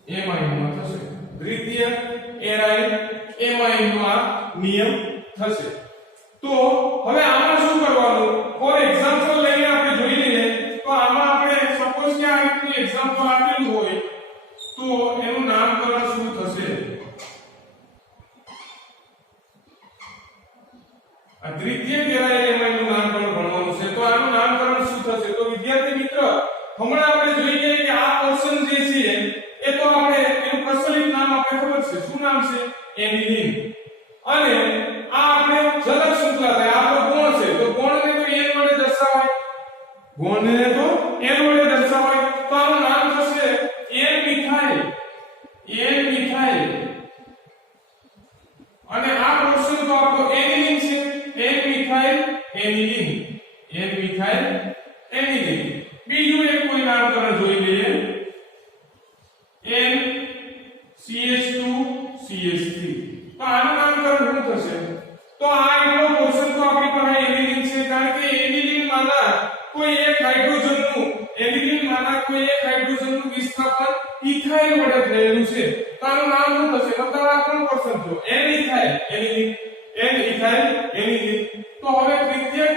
એમાઇન નો થશે દ્વિતીય એરાઇલ એમાઇન નો આ નિયમ થશે તો હવે આમાં શું કરવાનું ફોર એક્ઝામ્પલ લઈને આપણે જોઈ લઈએ તો આમાં આપણે સપોઝ કે આ રીતનું એક્ઝામ્પલ આપેલું હોય તો એનું નામકરણ શું થશે આ દ્વિતીય એરાઇલ એમાઇન નું નામકરણ ભણવાનું છે તો આનું નામકરણ શું થશે તો વિદ્યાર્થી મિત્ર હમણાં આપણે જોઈ ગયા કે આ પોર્શન જે છે એ તો આપણે એનું પ્રચલિત નામ આપણે ખબર છે શું નામ છે એનિલીન અને આ આપણે જલક શૃંખલા થાય આપણો કોણ છે તો કોણને તો n વડે દર્શાવાય કોણને તો n વડે દર્શાવાય તો આનું નામ થશે n મિથાઇલ અને આ પોર્શન તો આપણો એનિલીન છે n મિથાઇલ એનિલીન બીજું એક કોઈ નામકરણ જોઈ લઈએ NCH2CH3 તો આનું નામકરણ શું થશે તો આ એટલો પોર્શન તો આપણી પાસે એનિલીન છે કારણ કે એનિલીનમાંના કોઈ એક હાઇડ્રોજનનું વિસ્થાપન ઇથાઇલ વડે થયેલું છે તો આનું નામ શું થશે મતલબ આ કોણ પોર્શન થયો એનિથાઇલ તો હવે દ્વિતીય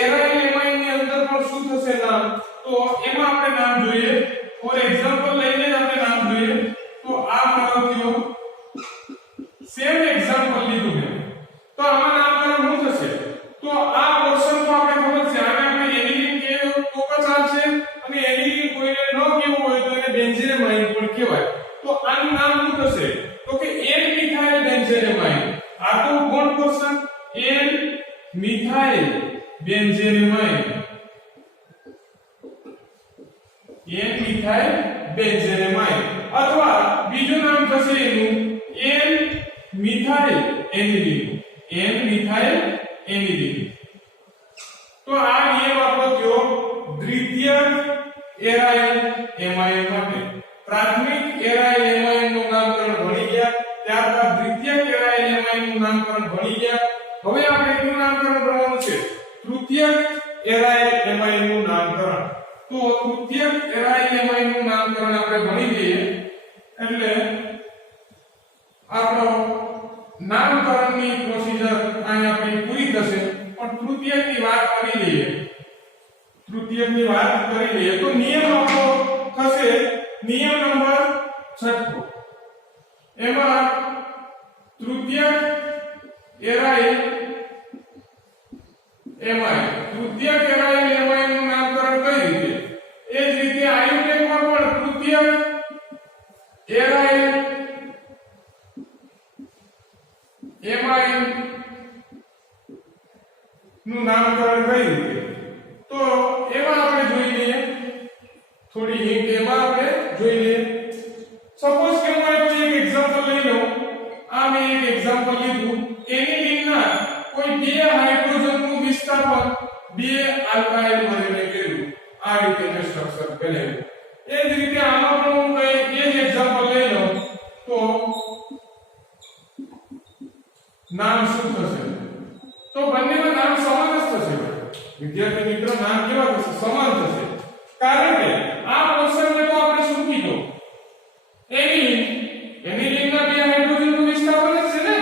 એરાઇલ એમાઇન ની અંદર પણ શું થશે નામ તો એમાં આપણે નામ જોઈએ ફોર એક્ઝામ્પલ લઈને જ આપણે નામ જોઈએ તો આ મારો થયો સેમ એક્ઝામ્પલ લીધું મેં તો આમાં નામકરણ શું થશે તો આ પોર્શન તો આપણે ખબર છે આને આપણે એનિલિન કે તો પણ ચાલશે અને એનિલિન કોઈને ન કેવું હોય તો એને બેન્ઝેમાઇન પણ કહેવાય તો આનું નામ શું થશે તો કે એન મિથાઇલ બેન્ઝેમાઇન આ તો કોણ portion N methyl benzamine N methyl benzamine અથવા બીજું નામ થશે એનું N methyl aniline N methyl aniline તો આ નિયમ આપણો થયો દ્વિતીયક એરાઇલ એમાઇન માટે પ્રાથમિક એરાઇલ એમાઇન નું નામકરણ ભણી ગયા ત્યારબાદ દ્વિતીયક એરાઇલ એમાઇન નું નામકરણ ભણી ગયા હવે આપણે એનું નામકરણ ભણવાનું છે તૃતીયક એરાઇલ એમાઇન નું નામકરણ તો તૃતીયક એરાઇલ એમાઇન નું નામકરણ આપણે ભણી લઈએ એટલે આપણો નામકરણની પ્રોસિજર અહીં આપણી પૂરી થશે પણ તૃતીયકની વાત કરી લઈએ તો નિયમ આપણો થશે નિયમ નંબર 6 એમાં તૃતીયક એરાઇલ એમાઇન નું નામકરણ કઈ રીતે એ જ રીતે આયુટેકમાં પણ તૃતીયક એરાઇલ એમાઇન નું નામકરણ કઈ રીતે તો એમાં આપણે જોઈ લઈએ થોડી હિન્ટ એમાં આપણે જોઈ લઈએ સપોઝ કે હું કોઈ એક એક્ઝામ્પલ લઈ લઉં આ મેં એક એક્ઝામ્પલ લીધું એનિલિનના કોઈ બે હાઇડ્રોજનનું વિસ્થાપન બે આલ્કાઇલ મળીને કર્યું આ રીતે મેં સ્ટ્રક્ચર બનાવ્યું એ જ રીતે આમાં પણ હું કઈ એ જ એક્ઝામ્પલ લઈ લઉં તો નામ શું થશે તો બંનેમાં નામ સમાન જ થશે વિદ્યાર્થી મિત્રો નામ કેવા થશે સમાન થશે કારણ કે આ પોર્શનને તો આપણે શું કીધું એનિલિનના બે હાઇડ્રોજનનું વિસ્થાપન જ છે ને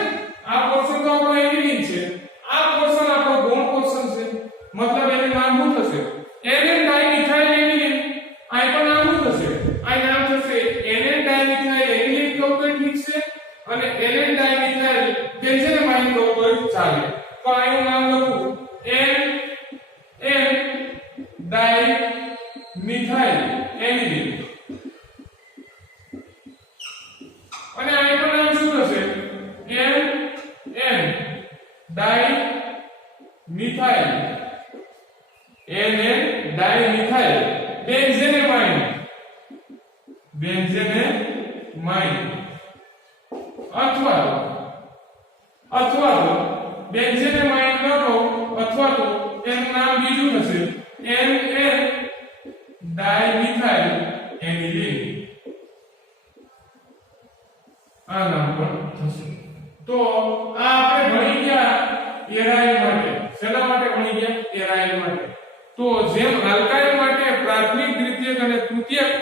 આ પોર્શન તો આપણો એનિલિન છે આ પોર્શન આપણો ગૌણ પોર્શન છે મતલબ એનું નામ શું થશે એનએન ડાઇમિથાઇલ એનિલિન આ પણ નામ શું થશે આ નામ થશે એનએન ડાઇમિથાઇલ એનિલિન કહો તો ઠીક છે અને એનએન ડાઇમિથાઇલ બેન્ઝેમાઇન કહો તો ચાલે તો આનું નામ લખું એન ડાઇમિથાઇલ એનિલિન અને આનું નામ શું થશે એન ડાઇમિથાઇલ બેન્ઝેમાઇન અથવા તો બેન્ઝેમાઇન ન કહો અથવા તો એનું નામ બીજું થશે એન ડાઇમિથાઇલ એનિલિન આ નામ પણ થશે તો આ આપણે ભણી ગયા એરાઇલ માટે શેના માટે ભણી ગયા એરાઇલ માટે તો જેમ આલ્કાઇલ માટે પ્રાથમિક દ્વિતીયક અને તૃતીયક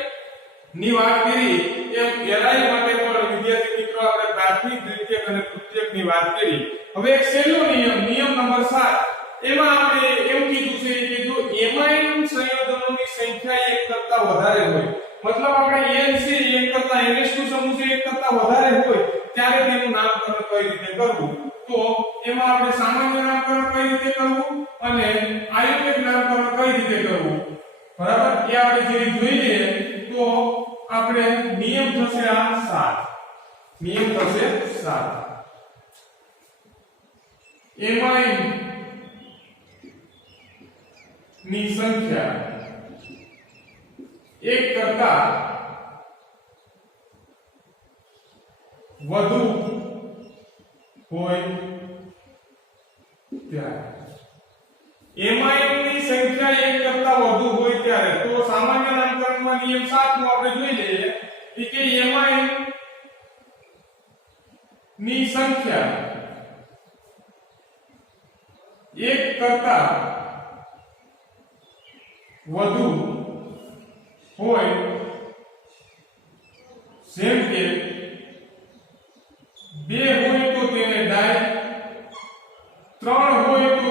ની વાત કરી એમ એરાઇલ માટે પણ વિદ્યાર્થી મિત્રો આપણે પ્રાથમિક દ્વિતીયક અને તૃતીયક ની વાત કરી હવે એક છેલ્લો નિયમ નંબર 7 એમાં આપણે એમ કીધું છે કે જો એમાઇન સંયોજનોની સંખ્યા એક કરતા વધારે હોય મતલબ આપણે n છે એક કરતા ns2 સમૂહ છે એક કરતા વધારે હોય ત્યારે તેનું નામકરણ કઈ રીતે કરવું તો એમાં આપણે સામાન્ય નામકરણ કઈ રીતે કરવું અને આયુર્વેદ નામકરણ કઈ રીતે કરવું બરાબર એ આપણે જે જોઈએ તો આપણે નિયમ થશે આ 7 એમાઇન ની સંખ્યા એક કરતા વધુ હોય ત્યારે એમાઇન ની સંખ્યા એક કરતા વધુ હોય ત્યારે તો સામાન્ય નામકરણમાં નિયમ 7 નો આપણે જોઈ લઈએ કે એમાઇન ની સંખ્યા એક કરતા વધુ હોય જેમ કે 2 હોય તો તેને ડાય 3 હોય તો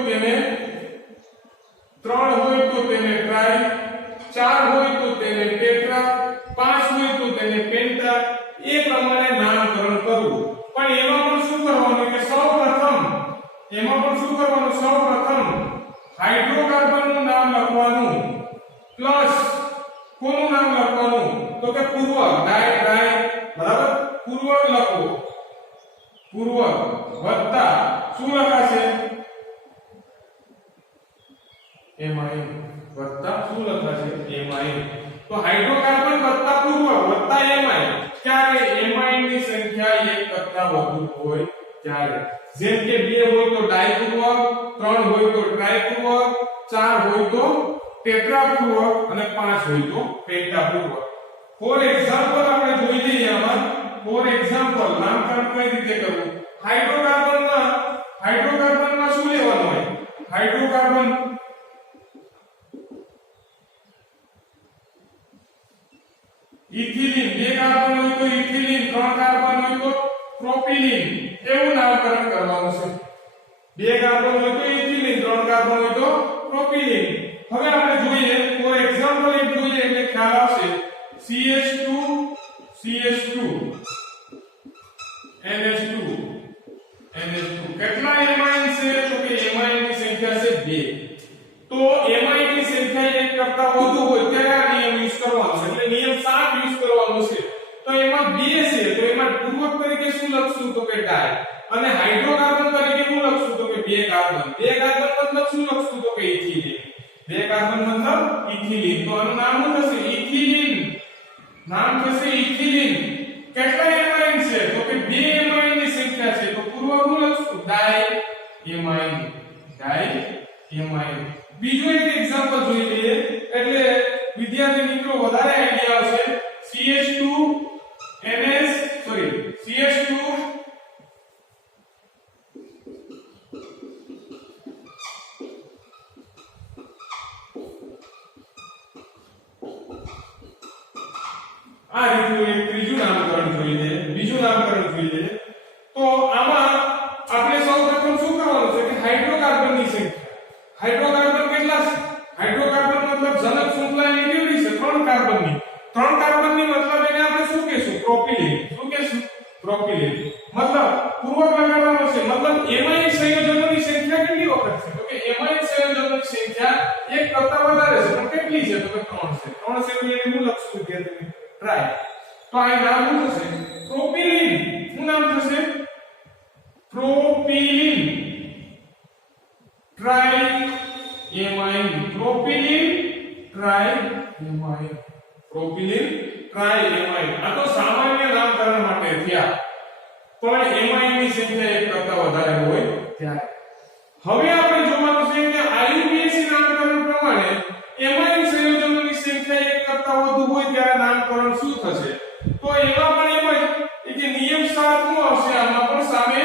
તેને ટ્રાય 4 હોય તો તેને ટેટ્રા સંખ્યા એ પ્રમાણે નામકરણ કરવું. પણ એમાં પણ શું કરવાનું કે સૌપ્રથમ હાઇડ્રોકાર્બનનું નામ લખવાનું પ્લસ કોનું નામ લખવાનું તો કે પૂર્વક ડાય બરાબર પૂર્વક લખો પૂર્વક વત્તા શું લખાશે એમાઇન વત્તા શું લખાશે એમાઇન. તો હાઇડ્રોકાર્બન વત્તા પૂર્વક વત્તા એમાઇન ક્યારે એમાઇન ની સંખ્યા એક કરતા વધુ હોય ત્યારે. જેમ કે 2 હોય તો ડાયપૂર્વક, 3 હોય તો ટ્રાયપૂર્વક, 4 હોય તો ટેટ્રાપૂર્વક અને 5 હોય તો પેન્ટાપૂર્વક. ફોર એક્ઝામ્પલ આપણે જોઈ લઈએ આમાં. ફોર એક્ઝામ્પલ નામકરણ કઈ રીતે કરવું. હાઇડ્રોકાર્બનમાં શું લેવાનું હોય હાઇડ્રોકાર્બન ઇથિલિન 2 કાર્બન હોય તો ઇથિલિન 3 કાર્બન હોય તો પ્રોપિલિન એવું નામકરણ કરવાનું છે. 2 કાર્બન હોય તો ઇથિલિન 3 કાર્બન હોય તો પ્રોપિલિન. હવે આપણે જોઈએ ફોર એક્ઝામ્પલ એક જોઈએ એટલે ખ્યાલ આવશે. CH2 NH2 કેટલા એમાઇન છે તો કે એમાઇન ની સંખ્યા છે 2. તો એમાઇન ની સંખ્યા એક કરતા વધુ હોય ત્યારે આ નિયમ યુઝ કરવાનો છે. એટલે નિયમ 7 યુઝ કરવાનો છે. તો એમાં 2 છે તો એમાં પૂર્વક તરીકે શું લખશું તો કે ડાય અને હાઇડ્રોકાર્બન તરીકે શું લખશું તો કે 2 કાર્બન. 2 કાર્બન મતલબ શું લખશું તો કે ઇથિલિન. 2 કાર્બન મતલબ ઇથિલિન. તો આનું નામ શું થશે ઇથિલિન. નામ થશે ઇથિલિન. કેટલા એમાઇન છે તો કે 2 એમાઇન ની સંખ્યા છે તો પૂર્વક શું લખશું ડાય એમાઇન. બીજું એક એક્ઝામ્પલ જોઈ લઈએ એટલે વિદ્યાર્થી મિત્રો વધારે આઈડિયા આવશે. CH2 આ રીતનું એક ત્રીજું નામકરણ જોઈ લઈએ. બીજું નામકરણ જોઈ લઈએ. તો આમાં આપણે સૌપ્રથમ શું કરવાનું છે કે હાઇડ્રોકાર્બનની સંખ્યા. હાઇડ્રોકાર્બન કેટલા છે હાઇડ્રોકાર્બન મતલબ જનક શૃંખલાની કેવડી છે 3 કાર્બનની. 3 કાર્બનની મતલબ એને આપણે શું કહેશું પ્રોપિલિન. શું કહેશું પ્રોપિલિન. મતલબ પૂર્વક લગાડવાનો છે. મતલબ એમાઇન સંયોજનોની સંખ્યા કેટલી વખત છે તો કે એમાઇન સંયોજનોની સંખ્યા એક કરતા વધારે છે પણ કેટલી છે તો કે 3 છે. 3 છે તો એને હું લખશું વિદ્યાર્થી ટ્રાય. તો આ નામ શું થશે પ્રોપિલિન. શું નામ થશે propylene try amine. Propylene try amine. આ તો સામાન્ય નામકરણ માટે થયા પણ એમાઇન ની સંખ્યા એક કરતા વધારે હોય ત્યારે. હવે આપણે જોવાનું છે કે IUPAC નામકરણ પ્રમાણે એમાઇન સંયોજનોની સંખ્યા એક કરતા વધુ હોય ત્યારે નામકરણ શું થશે. તો એમાં પણ એમ જ કે નિયમ 7 નું આવશે. આમાં પણ સામે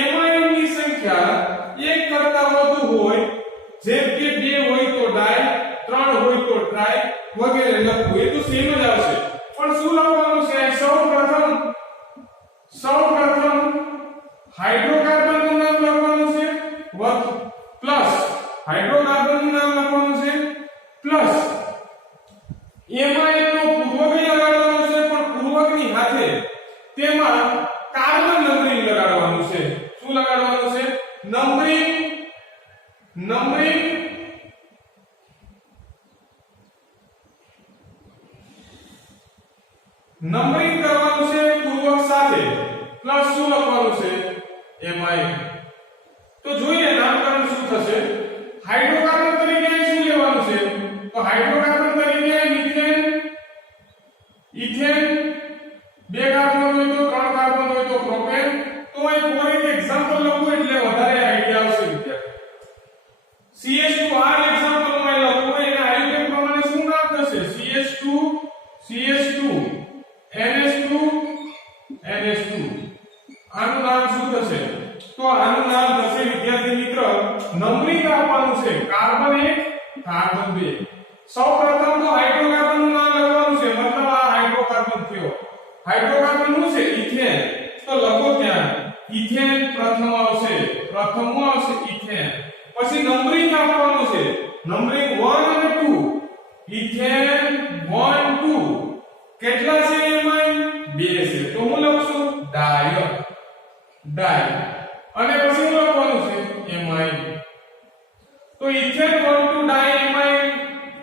એમાઇન ની સંખ્યા એક કરતા વધુ હોય જેમ કે 2 હોય તો ડાય 3 હોય તો ટ્રાય વગેરે લખવું. એ તો સેમ જ આવશે પણ શું લખવાનું છે સૌપ્રથમ હાઇડ્રોકાર્બનનું નામ લખવાનું છે પ્લસ હાઇડ્રોકાર્બનનું નામ લખવાનું છે પ્લસ એમાઇન નો પૂર્વક લગાડવાનો છે પણ પૂર્વકની સાથે તેમાં કાર્બન નંબરિંગ લગાડવાનું છે. શું લગાડવાનું છે નંબરિંગ કરવાનું છે પૂર્વક સાથે પ્લસ શું લખવાનું છે એમાઇન. તો જોઈએ નામકરણ શું થશે. હાઇડ્રોકાર્બન તરીકે શું લેવાનું છે તો હાઇડ્રોકાર્બન તરીકે ઇથેન 2 કાર્બન હોય તો 3 કાર્બન હોય તો પ્રોપેન. તો એક ફોર એક એક્ઝામ્પલ લખું એટલે વધારે આઈડિયા આવશે વિદ્યાર્થી. CH2 આ એક્ઝામ્પલમાં લખું એને આયુકેટ પ્રમાણે શું નામ થશે CH2 NH2 આનું નામ શું થશે તો આનું નામ થશે વિદ્યાર્થી મિત્ર નંબરિંગ આપવાનું છે કાર્બન 1 કાર્બન 2. સૌપ્રથમ તો હાઇડ્રોકાર્બનનું નામ લખવાનું છે. મતલબ આ હાઇડ્રોકાર્બન થયો. હાઇડ્રોકાર્બન શું છે ઇથેન. તો લખો ત્યાં ઇથેન પ્રથમ આવશે ઇથેન. પછી નંબરિંગ આપવાનું છે નંબરિંગ 1 અને 2 ઇથેન 1 2 કેટલા છે એમાઇન ડાઈ અને પછી લખવાનું છે એમાઇન તો ઇથેન 1 ડાઈએમાઇન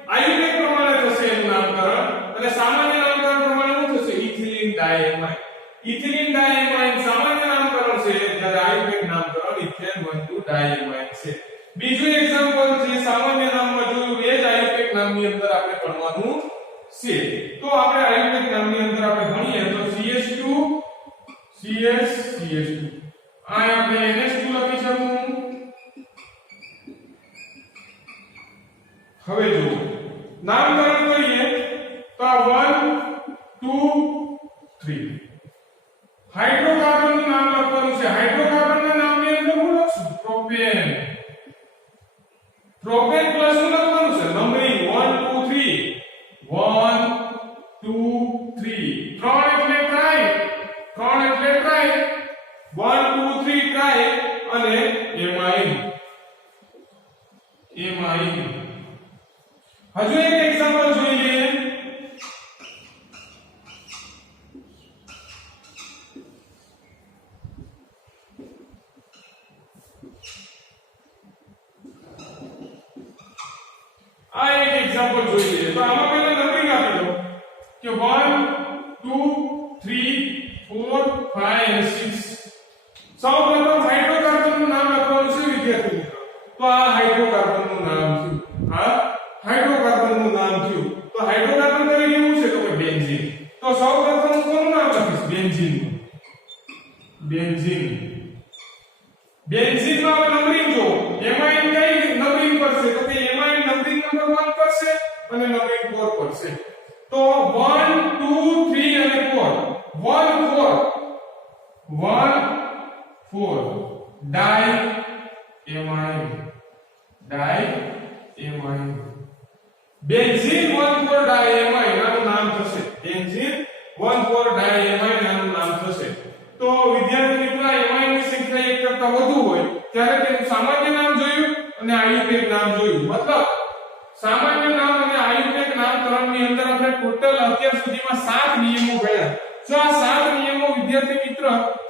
આયુર્વેદ પ્રમાણે થશે એનું નામકરણ અને સામાન્ય નામકરણ પ્રમાણે શું થશે ઇથિલિન ડાઈએમાઇન ઇથિલિન ડાઈએમાઇન સામાન્ય નામકરણ છે જ્યારે આયુર્વેદ નામકરણ ઇથેન 1 ડાઈએમાઇન છે બીજું એક્ઝામ્પલ છે સામાન્ય નામમાં જોયું એ જ આયુર્વેદ નામની અંદર આપણે ભણવાનું છે તો આપણે આયુર્વેદ નામની અંદર આપણે ભણીએ તો CH2 CH2 આ આપણે NH2 લખી શકું હવે જો નામકરણ કરીએ તો આ 1 2 3 હાઇડ્રોકાર્બન નું નામ લખવાનું છે હાઇડ્રોકાર્બન ના નામની અંદર હું લખશું પ્રોપેન પ્રોપેન પ્લસ શું લખવાનું છે નંબરિંગ 1 2 3 1 2 3 ત્રણ એટલે ટ્રાય 1 2 3 ટ્રાય અને એમાઇન હજુ એક એક્ઝામ્પલ જોઈ લઈએ આ એક એક્ઝામ્પલ જોઈ લઈએ તો આમાં પહેલા નંબરિંગ આપી દો કે 1 2 3 4 5 અને 6 સૌપ્રથમ હાઇડ્રોકાર્બન નું નામ લખવાનું છે વિદ્યાર્થી મિત્રો તો આ હાઇડ્રોકાર્બન નું નામ થયું હાઇડ્રોકાર્બન નું નામ થયું તો હાઇડ્રોકાર્બન તરીકે શું છે તો કે બેન્ઝીન તો સૌપ્રથમ કોનું નામ લખીશ બેન્ઝીન માં આપણે નંબરિંગ જો એમાઇન કઈ નંબરિંગ કરશે તો કે એમાઇન નંબરિંગ નંબર 1 કરશે અને નંબરિંગ 4 કરશે તો 1 2 3 અને 4 1 4 ડાઈ એમાઇન બેન્ઝીન 1,4 ડાઈએમાઇન આનું નામ થશે બેન્ઝીન 1,4 ડાઈએમાઇન આનું નામ થશે તો વિદ્યાર્થી મિત્રો એમાઇન ની સંખ્યા એક કરતા વધુ હોય ત્યારે તેનું સામાન્ય નામ જોયું અને આયુર્વેદ નામ જોયું મતલબ સામાન્ય નામ અને આયુર્વેદ નામકરણની અંદર આપણે ટોટલ અત્યાર સુધીમાં 7 નિયમો ભણ્યા જો આ 7 નિયમો વિદ્યાર્થી મિત્ર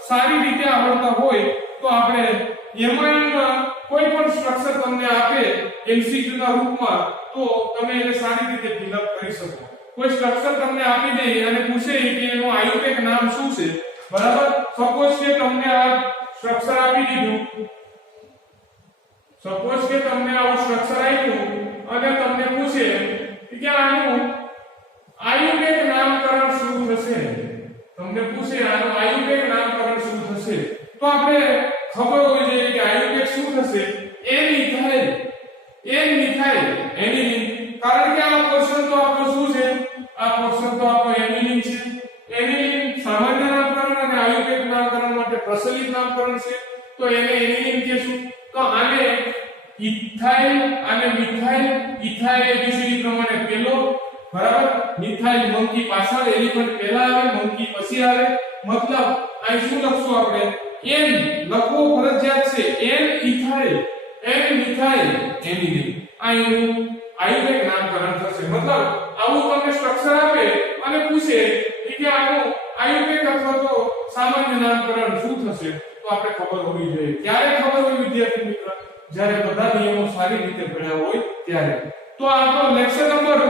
સારી રીતે આવડતા હોય તો આપણે એમાઇનમાં કોઈ પણ સ્ટ્રક્ચર તમને આપે MCQ ના રૂપમાં તો તમે એને સારી રીતે ફિલઅપ કરી શકો કોઈ સ્ટ્રક્ચર તમને આપી દે અને પૂછે કે એનું આયુર્વેદ નામ શું છે બરાબર સપોઝ કે તમને આ સ્ટ્રક્ચર આપી દીધું સપોઝ કે તમને આવું સ્ટ્રક્ચર આપ્યું અને તમને પૂછે કે આનું આયુર્વેદ નામકરણ શું થશે તમને પૂછે આનું આયુર્વેદ નામકરણ શું થશે તો આપણે ખબર હોવી જોઈએ કે આયુર્વેદ શું થશે એન મિથાઇલ એનિલિન કારણ કે આ પોર્શન તો આપણો શું છે આ પોર્શન તો આપણો એનિલિન છે એનિલિન સામાન્ય નામકરણ અને આયુર્વેદ નામકરણ માટે પ્રચલિત નામકરણ છે તો એને એનિલિન કહેશું તો આને ઇથાઇલ અને મિથાઇલ ઇથાઇલ એબીસીડી પ્રમાણે પેલો બરાબર મિથાઇલ મંકી પાછળ એલિફન્ટ પહેલા આવે મંકી પછી આવે મતલબ અહીં શું લખશું આપણે એન લખવો ફરજિયાત છે N ethyl N methyl aniline આનું આયુર્વેદ નામકરણ થશે મતલબ આવું તમને સ્ટ્રક્ચર આપે અને પૂછે કે આનું આયુર્વેદ અથવા તો સામાન્ય નામકરણ શું થશે તો આપણે ખબર હોવી જોઈએ ક્યારે ખબર હોય વિદ્યાર્થી મિત્ર જ્યારે બધા નિયમો સારી રીતે ભણ્યા હોય ત્યારે તો આપણો લેક્ચર નંબર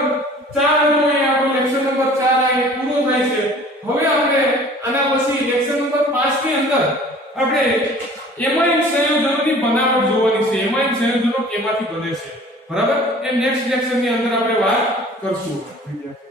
4 હતો એ આપણો લેક્ચર નંબર 4 આ પૂરો થાય છે હવે આપણે આના પછી લેક્ચર નંબર 5 ની અંદર આપણે એમાઇન સંયોજનોની બનાવટ જોવાની છે એમાઇન સંયોજનો કેમાંથી બને છે બરાબર એ નેક્સ્ટ લેક્ચર ની અંદર આપણે વાત કરશું વિદ્યાર્થી